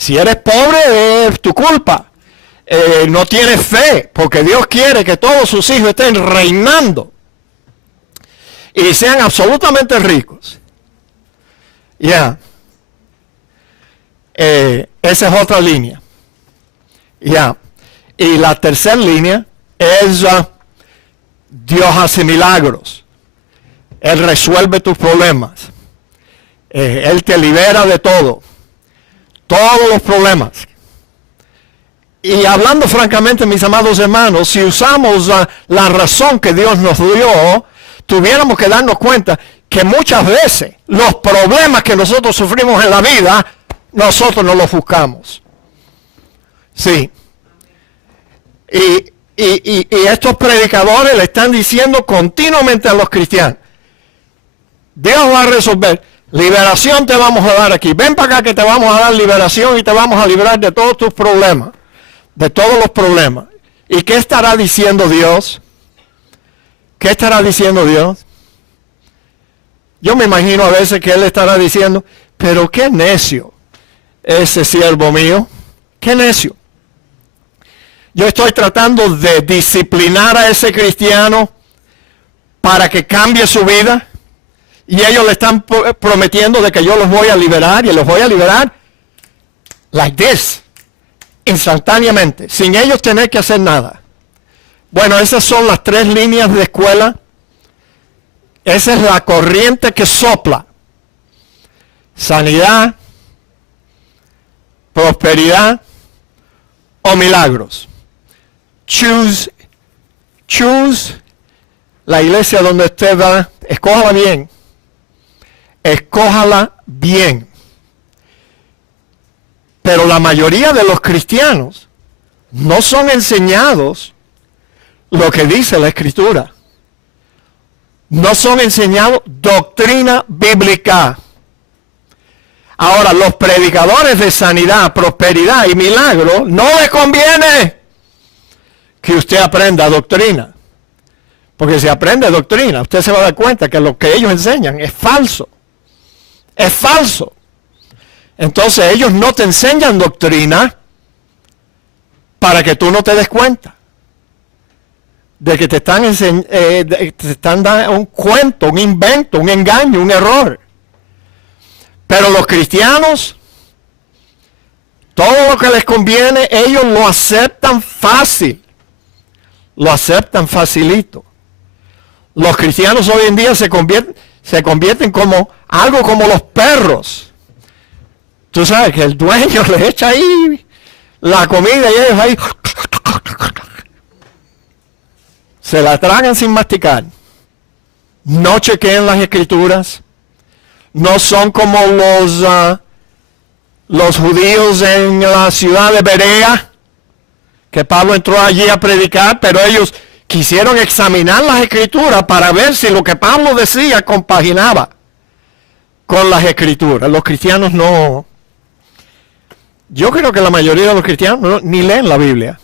Si eres pobre, es tu culpa. No tienes fe, porque Dios quiere que todos sus hijos estén reinando y sean absolutamente ricos. Ya. Esa es otra línea. Ya. Y la tercera línea es Dios hace milagros. Él resuelve tus problemas. Él te libera de todo. Todos los problemas. Y hablando francamente, mis amados hermanos, si usamos la razón que Dios nos dio, tuviéramos que darnos cuenta que muchas veces los problemas que nosotros sufrimos en la vida, nosotros no los buscamos. Sí. Y estos predicadores le están diciendo continuamente a los cristianos, Dios va a resolver, liberación te vamos a dar aquí, ven para acá que te vamos a dar liberación y te vamos a librar de todos tus problemas, de todos los problemas. ¿Y qué estará diciendo Dios? ¿Qué estará diciendo Dios? Yo me imagino a veces que Él estará diciendo, pero qué necio ese siervo mío, qué necio. Yo estoy tratando de disciplinar a ese cristiano para que cambie su vida y ellos le están prometiendo de que yo los voy a liberar y los voy a liberar like this, instantáneamente, sin ellos tener que hacer nada. Bueno, esas son las tres líneas de escuela. Esa es la corriente que sopla. Sanidad, prosperidad o milagros. Choose la iglesia donde usted va, escójala bien. Escójala bien. Pero la mayoría de los cristianos no son enseñados lo que dice la Escritura. No son enseñados doctrina bíblica. Ahora, los predicadores de sanidad, prosperidad y milagro, no les conviene que usted aprenda doctrina. Porque si aprende doctrina, usted se va a dar cuenta que lo que ellos enseñan es falso. Es falso. Entonces ellos no te enseñan doctrina para que tú no te des cuenta de que te están dando un cuento, un invento, un engaño, un error. Pero los cristianos, todo lo que les conviene, ellos lo aceptan fácil. Lo aceptan facilito. Los cristianos hoy en día se convierten como algo como los perros. Tú sabes que el dueño les echa ahí la comida y ellos ahí se la tragan sin masticar. No chequeen las escrituras. No son como los judíos en la ciudad de Berea, que Pablo entró allí a predicar, pero ellos quisieron examinar las escrituras para ver si lo que Pablo decía compaginaba con las escrituras. Los cristianos no. Yo creo que la mayoría de los cristianos ni leen la Biblia.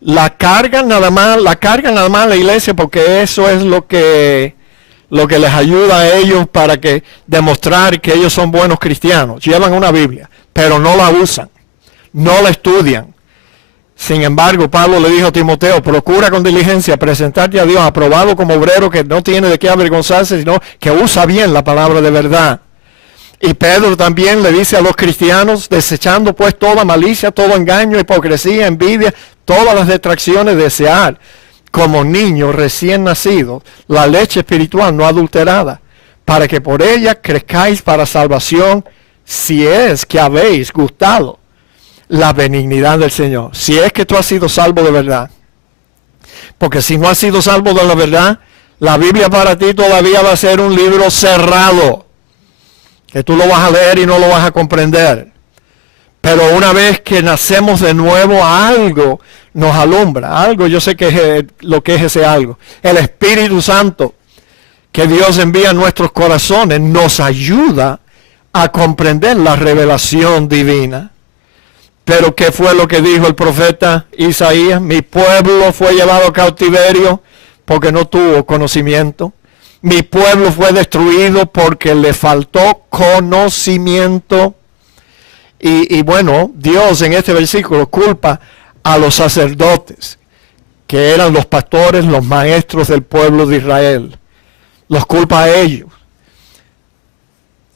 La cargan nada más a la iglesia porque eso es lo que les ayuda a ellos para que demostrar que ellos son buenos cristianos. Llevan una Biblia, pero no la usan, no la estudian. Sin embargo, Pablo le dijo a Timoteo, procura con diligencia presentarte a Dios aprobado como obrero que no tiene de qué avergonzarse, sino que usa bien la palabra de verdad. Y Pedro también le dice a los cristianos, desechando pues toda malicia, todo engaño, hipocresía, envidia, todas las detracciones, desear como niños recién nacidos la leche espiritual no adulterada, para que por ella crezcáis para salvación, si es que habéis gustado la benignidad del Señor, si es que tú has sido salvo de verdad. Porque si no has sido salvo de la verdad, la Biblia para ti todavía va a ser un libro cerrado, que tú lo vas a leer y no lo vas a comprender. Pero una vez que nacemos de nuevo, algo nos alumbra. Algo, yo sé que es lo que es ese algo. El Espíritu Santo que Dios envía a nuestros corazones nos ayuda a comprender la revelación divina. Pero ¿qué fue lo que dijo el profeta Isaías? Mi pueblo fue llevado a cautiverio porque no tuvo conocimiento. Mi pueblo fue destruido porque le faltó conocimiento. Y bueno, Dios en este versículo culpa a los sacerdotes, que eran los pastores, los maestros del pueblo de Israel. Los culpa a ellos.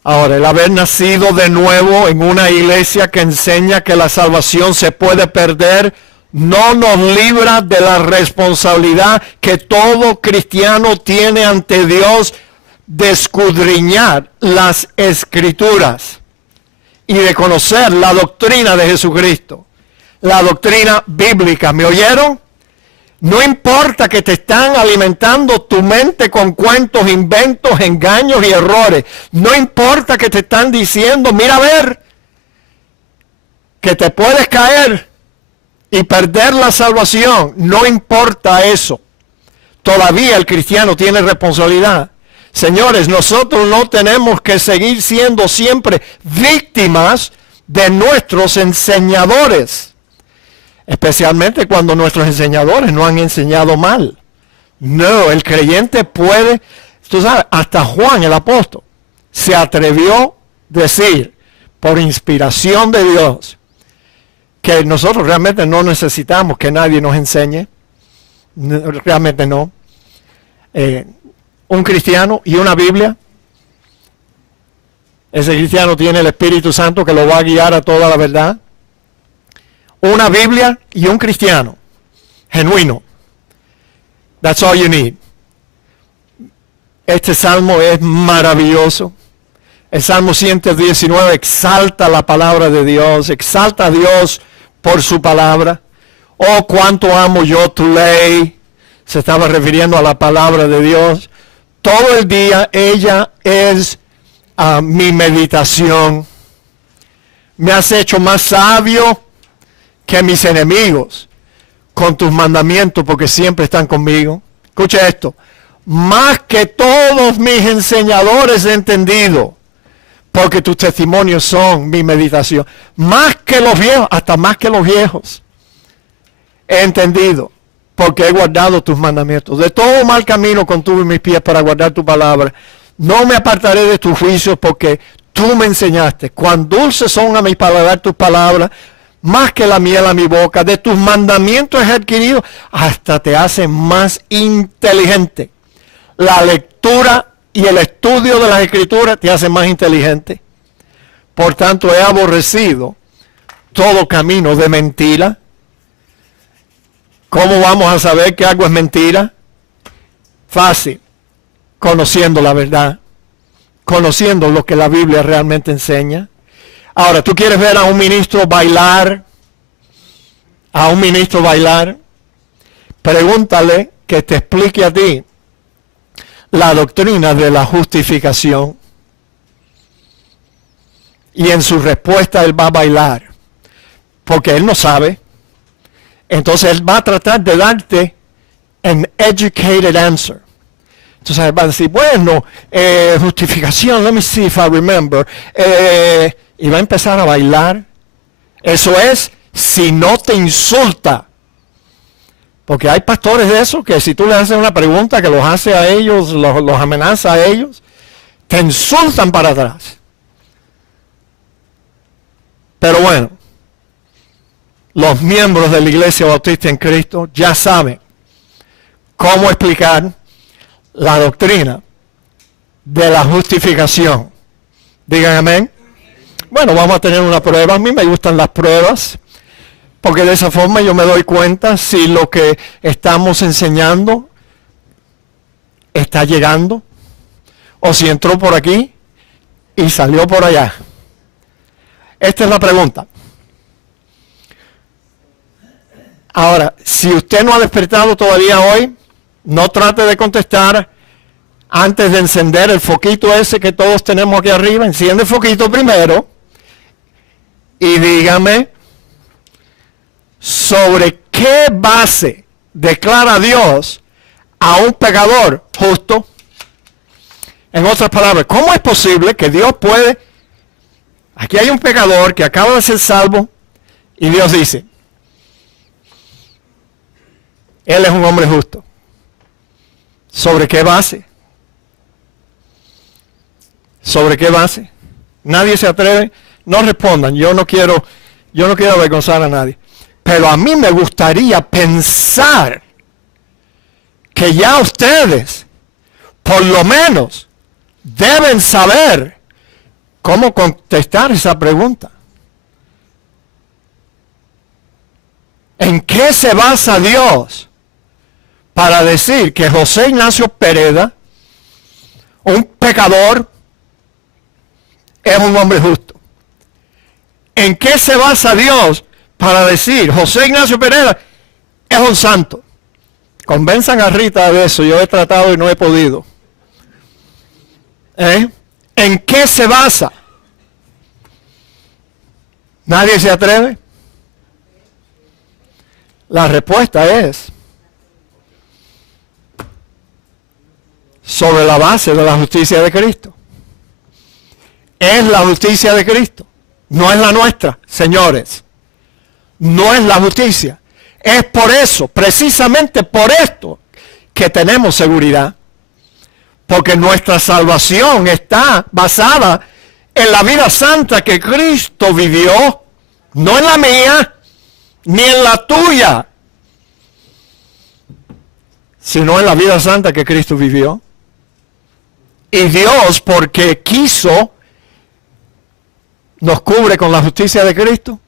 Ahora, el haber nacido de nuevo en una iglesia que enseña que la salvación se puede perder, no nos libra de la responsabilidad que todo cristiano tiene ante Dios de escudriñar las Escrituras y de conocer la doctrina de Jesucristo, la doctrina bíblica. ¿Me oyeron? No importa que te están alimentando tu mente con cuentos, inventos, engaños y errores. No importa que te están diciendo, mira a ver, que te puedes caer y perder la salvación. No importa eso. Todavía el cristiano tiene responsabilidad. Señores, nosotros no tenemos que seguir siendo siempre víctimas de nuestros enseñadores. Especialmente cuando nuestros enseñadores no han enseñado mal. No, el creyente puede, tú sabes, hasta Juan el apóstol se atrevió a decir, por inspiración de Dios, que nosotros realmente no necesitamos que nadie nos enseñe. Realmente no. Un cristiano y una Biblia, ese cristiano tiene el Espíritu Santo que lo va a guiar a toda la verdad. Una Biblia y un cristiano genuino. That's all you need. Este salmo es maravilloso. El Salmo 119 exalta la palabra de Dios, exalta a Dios por su palabra. Oh, cuánto amo yo tu ley. Se estaba refiriendo a la palabra de Dios. Todo el día ella es mi meditación. Me has hecho más sabio que mis enemigos con tus mandamientos, porque siempre están conmigo. Escucha esto. Más que todos mis enseñadores he entendido, porque tus testimonios son mi meditación. Más que los viejos, hasta más que los viejos, he entendido, porque he guardado tus mandamientos. De todo mal camino contuve mis pies para guardar tu palabra. No me apartaré de tus juicios, porque tú me enseñaste. Cuán dulces son a mi paladar tus palabras, más que la miel a mi boca. De tus mandamientos he adquirido, hasta te hacen más inteligente. La lectura y el estudio de las Escrituras te hacen más inteligente. Por tanto, he aborrecido todo camino de mentira. ¿Cómo vamos a saber que algo es mentira? Fácil, conociendo la verdad, conociendo lo que la Biblia realmente enseña. Ahora, ¿tú quieres ver a un ministro bailar? A un ministro bailar. Pregúntale que te explique a ti la doctrina de la justificación. Y en su respuesta él va a bailar. Porque él no sabe. Entonces él va a tratar de darte an educated answer. Entonces él va a decir, bueno, justificación, let me see if I remember. Y va a empezar a bailar. Eso es, si no te insulta. Porque hay pastores de eso que si tú le haces una pregunta que los hace a ellos, los amenaza a ellos, te insultan para atrás. Pero bueno, los miembros de la Iglesia Bautista en Cristo ya saben cómo explicar la doctrina de la justificación. Digan amén. Bueno, vamos a tener una prueba. A mí me gustan las pruebas, porque de esa forma yo me doy cuenta si lo que estamos enseñando está llegando, o si entró por aquí y salió por allá. Esta es la pregunta. Ahora, si usted no ha despertado todavía hoy, no trate de contestar antes de encender el foquito ese que todos tenemos aquí arriba. Enciende el foquito primero y dígame sobre qué base declara Dios a un pecador justo. En otras palabras, ¿cómo es posible que Dios puede... Aquí hay un pecador que acaba de ser salvo y Dios dice, él es un hombre justo. ¿Sobre qué base? ¿Sobre qué base? Nadie se atreve no respondan, yo no quiero avergonzar a nadie. Pero a mí me gustaría pensar que ya ustedes, por lo menos, deben saber cómo contestar esa pregunta. ¿En qué se basa Dios para decir que José Ignacio Pereda, un pecador, es un hombre justo? ¿En qué se basa Dios para decir José Ignacio Pereda es un santo? Convenzan a Rita de eso, yo he tratado y no he podido. ¿En qué se basa? ¿Nadie se atreve? La respuesta es sobre la base de la justicia de Cristo. Es la justicia de Cristo, no es la nuestra, señores. No es la justicia. Es por eso, precisamente por esto, que tenemos seguridad. Porque nuestra salvación está basada en la vida santa que Cristo vivió, no en la mía, ni en la tuya, sino en la vida santa que Cristo vivió. Y Dios, porque quiso, nos cubre con la justicia de Cristo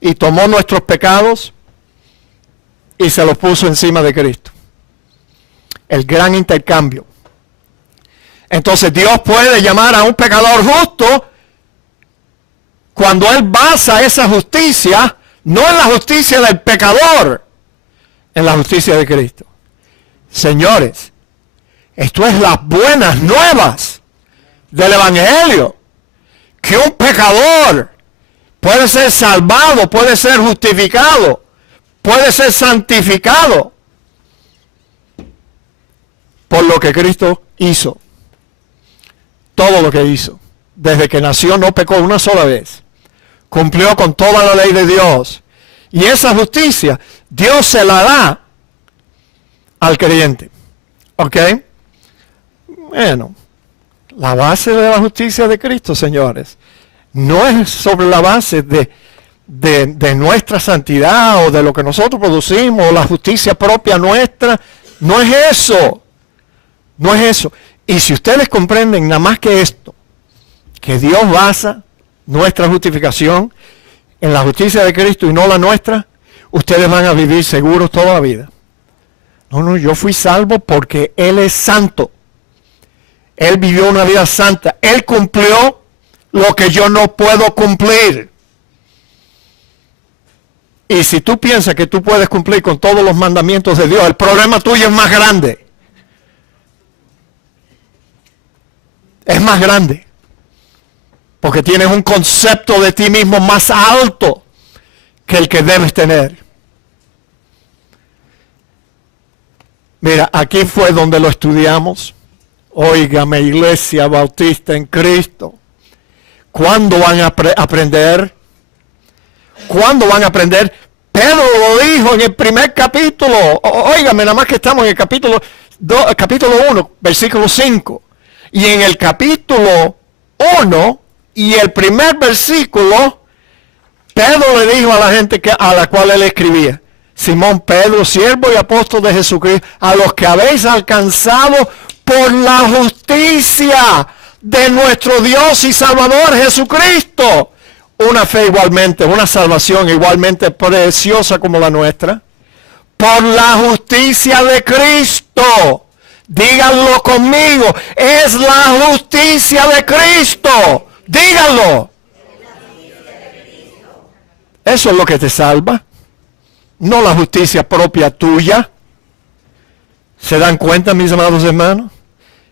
y tomó nuestros pecados y se los puso encima de Cristo. El gran intercambio. Entonces Dios puede llamar a un pecador justo cuando Él basa esa justicia no en la justicia del pecador, en la justicia de Cristo. Señores, esto es las buenas nuevas del Evangelio. Que un pecador puede ser salvado, puede ser justificado, puede ser santificado por lo que Cristo hizo. Todo lo que hizo. Desde que nació no pecó una sola vez. Cumplió con toda la ley de Dios. Y esa justicia Dios se la da al creyente. ¿Ok? Bueno, la base de la justicia de Cristo, señores, no es sobre la base de nuestra santidad o de lo que nosotros producimos o la justicia propia nuestra. No es eso. No es eso. Y si ustedes comprenden nada más que esto, que Dios basa nuestra justificación en la justicia de Cristo y no la nuestra, ustedes van a vivir seguros toda la vida. No, yo fui salvo porque Él es santo. Él vivió una vida santa. Él cumplió lo que yo no puedo cumplir. Y si tú piensas que tú puedes cumplir con todos los mandamientos de Dios, el problema tuyo es más grande. Es más grande. Porque tienes un concepto de ti mismo más alto que el que debes tener. Mira, aquí fue donde lo estudiamos. Óigame, Iglesia Bautista en Cristo. ¿Cuándo van a aprender? ¿Cuándo van a aprender? Pedro lo dijo en el primer capítulo. Óigame, nada más que estamos en el capítulo 1, versículo 5. Y en el capítulo 1 y el primer versículo, Pedro le dijo a la gente a la cual él escribía: Simón Pedro, siervo y apóstol de Jesucristo, a los que habéis alcanzado por la justicia de nuestro Dios y Salvador Jesucristo, una fe igualmente, una salvación igualmente preciosa como la nuestra, por la justicia de Cristo. Díganlo conmigo, es la justicia de Cristo. Díganlo. Eso es lo que te salva, no la justicia propia tuya. ¿Se dan cuenta, mis amados hermanos?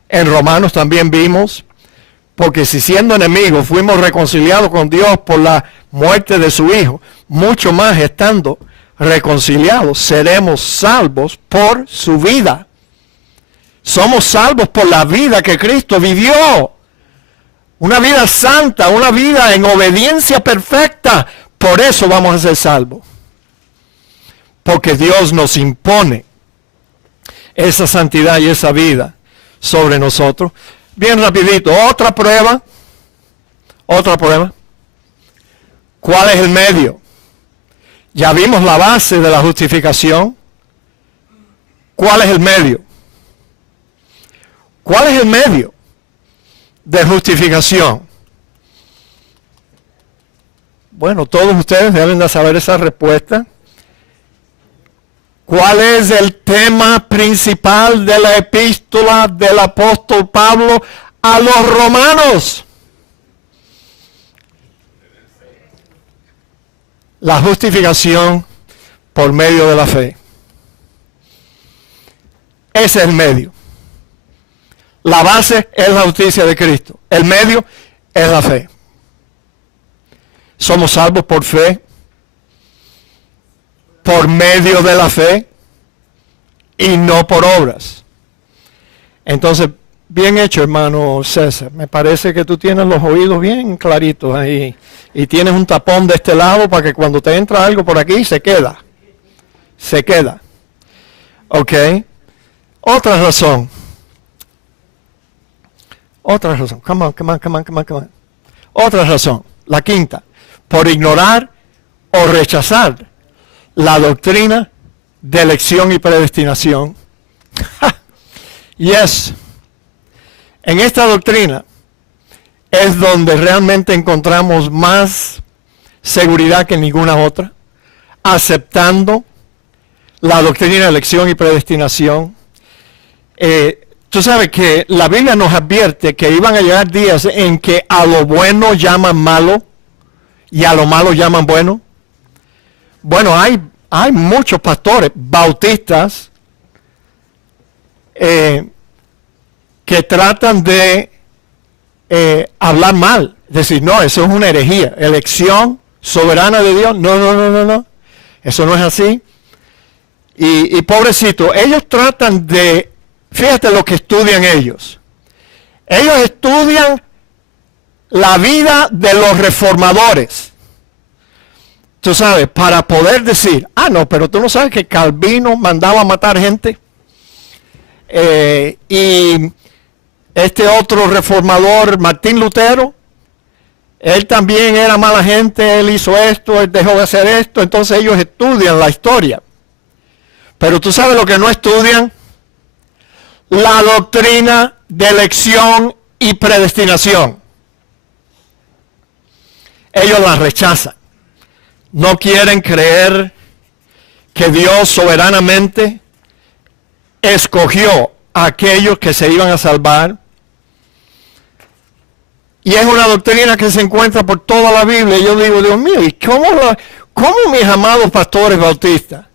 En Romanos también vimos, porque si siendo enemigos fuimos reconciliados con Dios por la muerte de su Hijo, mucho más estando reconciliados seremos salvos por su vida. Somos salvos por la vida que Cristo vivió. Una vida santa, una vida en obediencia perfecta. Por eso vamos a ser salvos. Porque Dios nos impone esa santidad y esa vida sobre nosotros. Bien rapidito, otra prueba Otro problema. ¿Cuál es el medio? Ya vimos la base de la justificación. ¿Cuál es el medio? ¿Cuál es el medio de justificación? Bueno, todos ustedes deben de saber esa respuesta. ¿Cuál es el tema principal de la epístola del apóstol Pablo a los romanos? La justificación por medio de la fe. Ese es el medio. La base es la justicia de Cristo. El medio es la fe. Somos salvos por fe, por medio de la fe y no por obras. Entonces, bien hecho, hermano César. Me parece que tú tienes los oídos bien claritos ahí y tienes un tapón de este lado para que cuando te entra algo por aquí se queda. Se queda. ¿Ok? Otra razón. Otra razón. Come on. Otra razón. La quinta. Por ignorar o rechazar la doctrina de elección y predestinación. Yes. En esta doctrina es donde realmente encontramos más seguridad que en ninguna otra, aceptando la doctrina de elección y predestinación. Tú sabes que la Biblia nos advierte que iban a llegar días en que a lo bueno llaman malo y a lo malo llaman bueno. Bueno, hay muchos pastores bautistas que tratan de hablar mal, decir, no, eso es una herejía, elección soberana de Dios, no, eso no es así. Y pobrecito, ellos tratan de, fíjate lo que estudian ellos. Ellos estudian la vida de los reformadores. Tú sabes, para poder decir, no, pero tú no sabes que Calvino mandaba a matar gente. Y este otro reformador, Martín Lutero, él también era mala gente, él hizo esto, él dejó de hacer esto. Entonces ellos estudian la historia. Pero tú sabes lo que no estudian. La doctrina de elección y predestinación. Ellos la rechazan. No quieren creer que Dios soberanamente escogió a aquellos que se iban a salvar. Y es una doctrina que se encuentra por toda la Biblia. Y yo digo, Dios mío, ¿y cómo mis amados pastores bautistas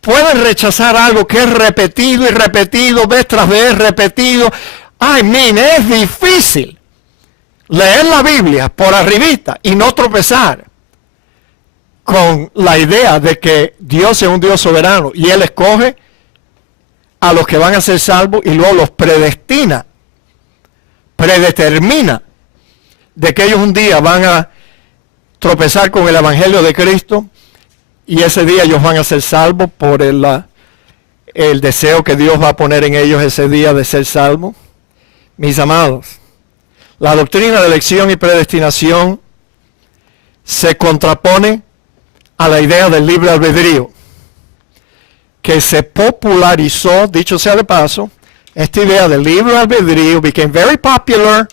pueden rechazar algo que es repetido y repetido, vez tras vez, repetido? Es difícil leer la Biblia por arribita y no tropezar con la idea de que Dios es un Dios soberano y Él escoge a los que van a ser salvos y luego los predetermina de que ellos un día van a tropezar con el Evangelio de Cristo y ese día ellos van a ser salvos por el deseo que Dios va a poner en ellos ese día de ser salvos. Mis amados, la doctrina de elección y predestinación se contrapone a la idea del libre albedrío, que se popularizó, dicho sea de paso. Esta idea del libre albedrío became very popular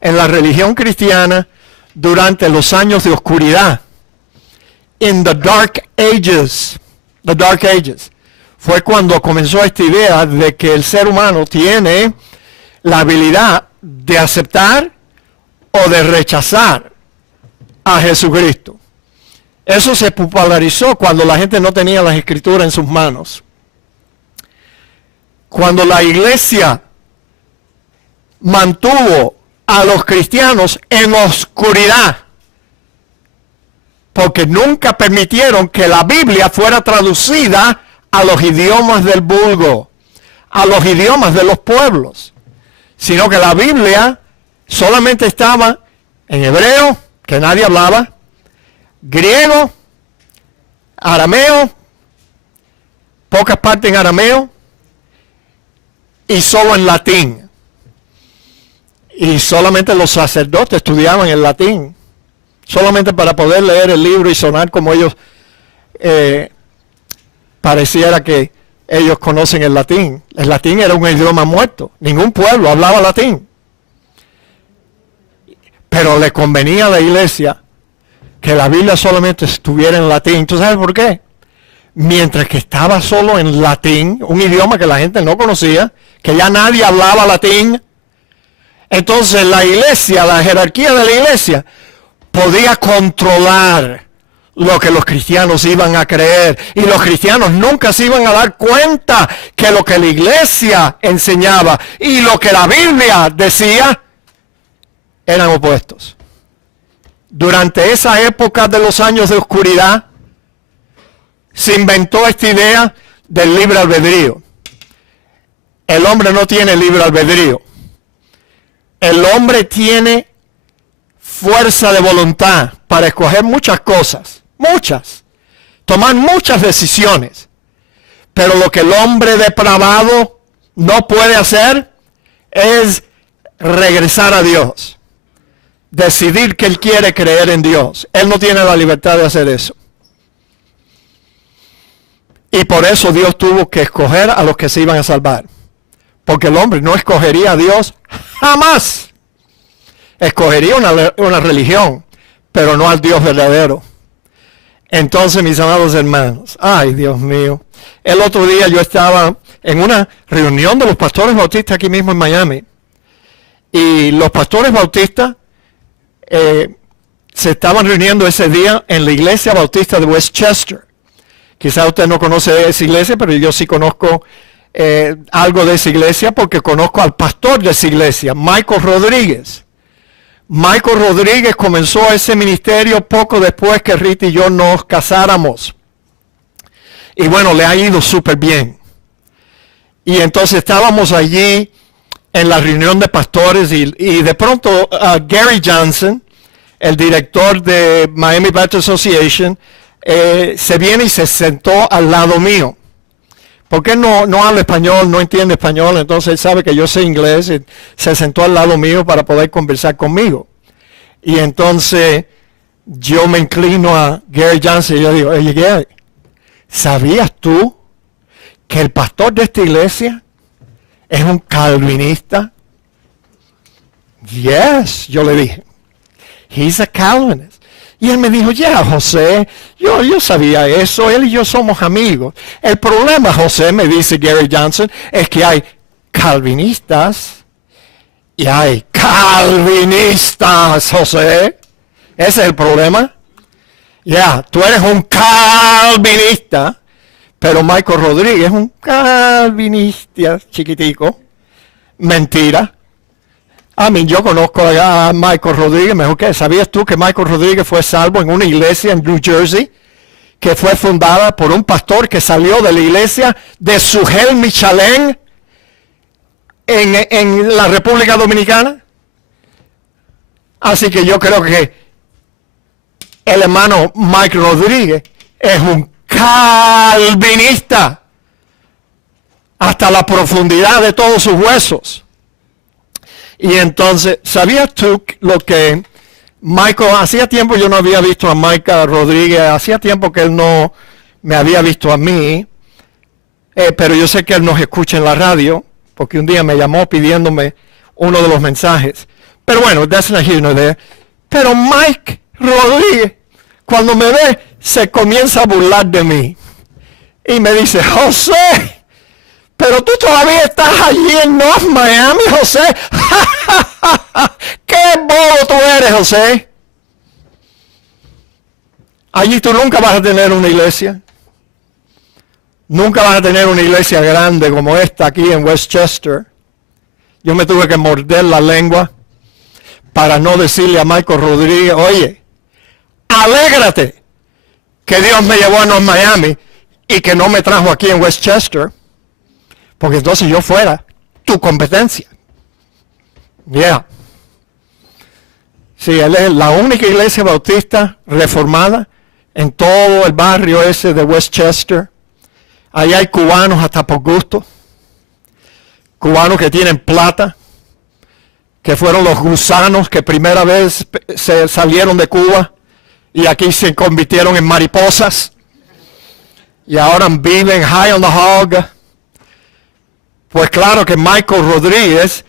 en la religión cristiana durante los años de oscuridad. In the Dark Ages. The Dark Ages. Fue cuando comenzó esta idea de que el ser humano tiene la habilidad de aceptar o de rechazar a Jesucristo. Eso se popularizó cuando la gente no tenía las escrituras en sus manos. Cuando la iglesia mantuvo a los cristianos en oscuridad, porque nunca permitieron que la Biblia fuera traducida a los idiomas del vulgo, a los idiomas de los pueblos, sino que la Biblia solamente estaba en hebreo, que nadie hablaba, griego, arameo, pocas partes en arameo, y solo en latín. Y solamente los sacerdotes estudiaban el latín, solamente para poder leer el libro y sonar como ellos pareciera que ellos conocen el latín. El latín era un idioma muerto, ningún pueblo hablaba latín. Pero le convenía a la iglesia que la Biblia solamente estuviera en latín. ¿Tú sabes por qué? Mientras que estaba solo en latín, un idioma que la gente no conocía, que ya nadie hablaba latín, entonces la iglesia, la jerarquía de la iglesia, podía controlar lo que los cristianos iban a creer. Y los cristianos nunca se iban a dar cuenta que lo que la iglesia enseñaba y lo que la Biblia decía eran opuestos. Durante esa época de los años de oscuridad, se inventó esta idea del libre albedrío. El hombre no tiene libre albedrío. El hombre tiene fuerza de voluntad para escoger muchas cosas, muchas, tomar muchas decisiones. Pero lo que el hombre depravado no puede hacer es regresar a Dios, decidir que él quiere creer en Dios. Él no tiene la libertad de hacer eso. Y por eso Dios tuvo que escoger a los que se iban a salvar. Porque el hombre no escogería a Dios jamás. Escogería una religión, pero no al Dios verdadero. Entonces, mis amados hermanos, ay Dios mío, el otro día yo estaba en una reunión de los pastores bautistas aquí mismo en Miami. Y los pastores bautistas se estaban reuniendo ese día en la iglesia bautista de Westchester. Quizá usted no conoce esa iglesia, pero yo sí conozco algo de esa iglesia porque conozco al pastor de esa iglesia, Michael Rodríguez. Michael Rodríguez comenzó ese ministerio poco después que Rita y yo nos casáramos. Y bueno, le ha ido súper bien. Y entonces estábamos allí en la reunión de pastores y de pronto Gary Johnson, el director de Miami Baptist Association, se viene y se sentó al lado mío. Porque él no habla español, no entiende español, entonces él sabe que yo sé inglés y se sentó al lado mío para poder conversar conmigo. Y entonces yo me inclino a Gary Johnson y yo digo, oye Gary, ¿sabías tú que el pastor de esta iglesia es un calvinista? Yes, yo le dije, he's a Calvinist. Y él me dijo, ya José, yo sabía eso, él y yo somos amigos. El problema, José, me dice Gary Johnson, es que hay calvinistas y hay calvinistas, José. Ese es el problema. Ya, tú eres un calvinista, pero Michael Rodríguez es un calvinista chiquitico. Mentira. Yo conozco a Michael Rodríguez mejor que... ¿Sabías tú que Michael Rodríguez fue salvo en una iglesia en New Jersey que fue fundada por un pastor que salió de la iglesia de Sugel Michalén en la República Dominicana? Así que yo creo que el hermano Mike Rodríguez es un calvinista hasta la profundidad de todos sus huesos. Y entonces, ¿sabías tú lo que Michael, hacía tiempo yo no había visto a Michael Rodríguez, hacía tiempo que él no me había visto a mí, pero yo sé que él nos escucha en la radio, porque un día me llamó pidiéndome uno de los mensajes. Pero bueno, that's not here nor there. Pero Mike Rodríguez, cuando me ve, se comienza a burlar de mí. Y me dice, José, pero tú todavía estás allí en North Miami, José. ¡Qué bobo tú eres, José! Allí tú nunca vas a tener una iglesia. Nunca vas a tener una iglesia grande como esta aquí en Westchester. Yo me tuve que morder la lengua para no decirle a Michael Rodríguez, oye, alégrate que Dios me llevó a North Miami y que no me trajo aquí en Westchester. Porque entonces yo fuera tu competencia. Yeah. Sí, él es la única iglesia bautista reformada en todo el barrio ese de Westchester. Ahí hay cubanos hasta por gusto. Cubanos que tienen plata, que fueron los gusanos que primera vez se salieron de Cuba y aquí se convirtieron en mariposas y ahora viven high on the hog. Pues claro que Michael Rodríguez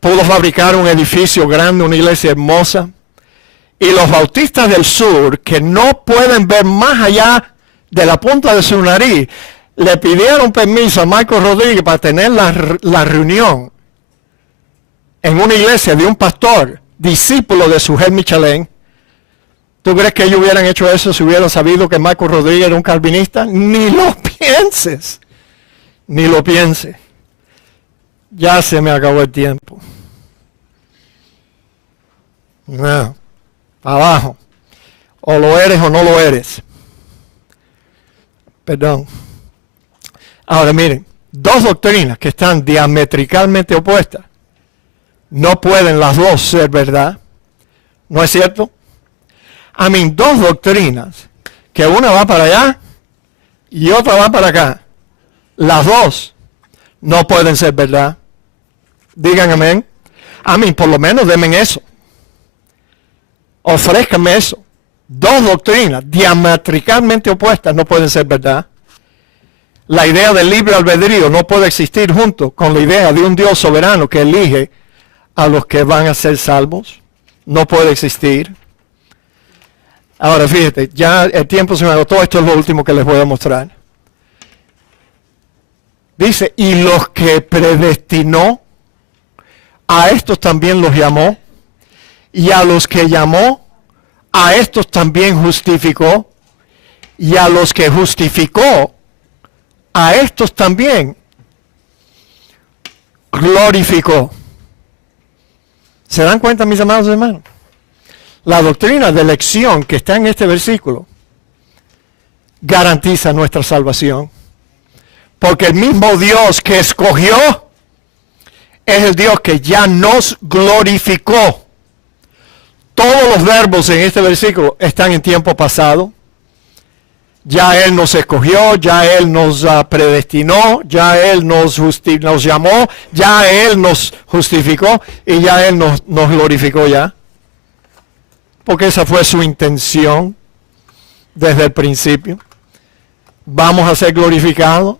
pudo fabricar un edificio grande, una iglesia hermosa, y los bautistas del sur, que no pueden ver más allá de la punta de su nariz, le pidieron permiso a Michael Rodríguez para tener la reunión en una iglesia de un pastor, discípulo de Sujel Michelén. ¿Tú crees que ellos hubieran hecho eso si hubieran sabido que Michael Rodríguez era un calvinista? Ni lo pienses, ni lo pienses. Ya se me acabó el tiempo. No, abajo. O lo eres o no lo eres. Perdón. Ahora miren, dos doctrinas que están diametricalmente opuestas. No pueden las dos ser verdad. ¿No es cierto? Dos doctrinas, que una va para allá y otra va para acá. Las dos no pueden ser verdad. Digan amén. Por lo menos denme eso. Ofrézcanme eso. Dos doctrinas diametricalmente opuestas no pueden ser verdad. La idea del libre albedrío no puede existir junto con la idea de un Dios soberano que elige a los que van a ser salvos. No puede existir. Ahora fíjate, ya el tiempo se me agotó, esto es lo último que les voy a mostrar. Dice, y los que predestinó, a estos también los llamó, y a los que llamó, a estos también justificó, y a los que justificó, a estos también glorificó. ¿Se dan cuenta, mis amados hermanos? La doctrina de elección que está en este versículo garantiza nuestra salvación. Porque el mismo Dios que escogió es el Dios que ya nos glorificó. Todos los verbos en este versículo están en tiempo pasado. Ya Él nos escogió, ya Él nos predestinó, ya Él nos llamó, ya Él nos justificó y ya Él nos glorificó ya. Porque esa fue su intención desde el principio. Vamos a ser glorificados,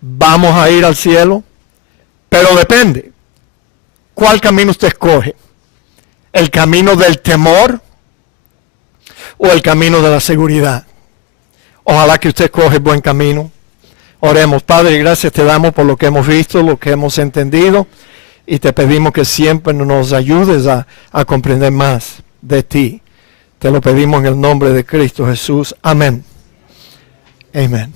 vamos a ir al cielo, pero depende. ¿Cuál camino usted escoge? ¿El camino del temor o el camino de la seguridad? Ojalá que usted escoge el buen camino. Oremos. Padre, gracias te damos por lo que hemos visto, lo que hemos entendido, y te pedimos que siempre nos ayudes a comprender más de ti. Te lo pedimos en el nombre de Cristo Jesús. Amén. Amén.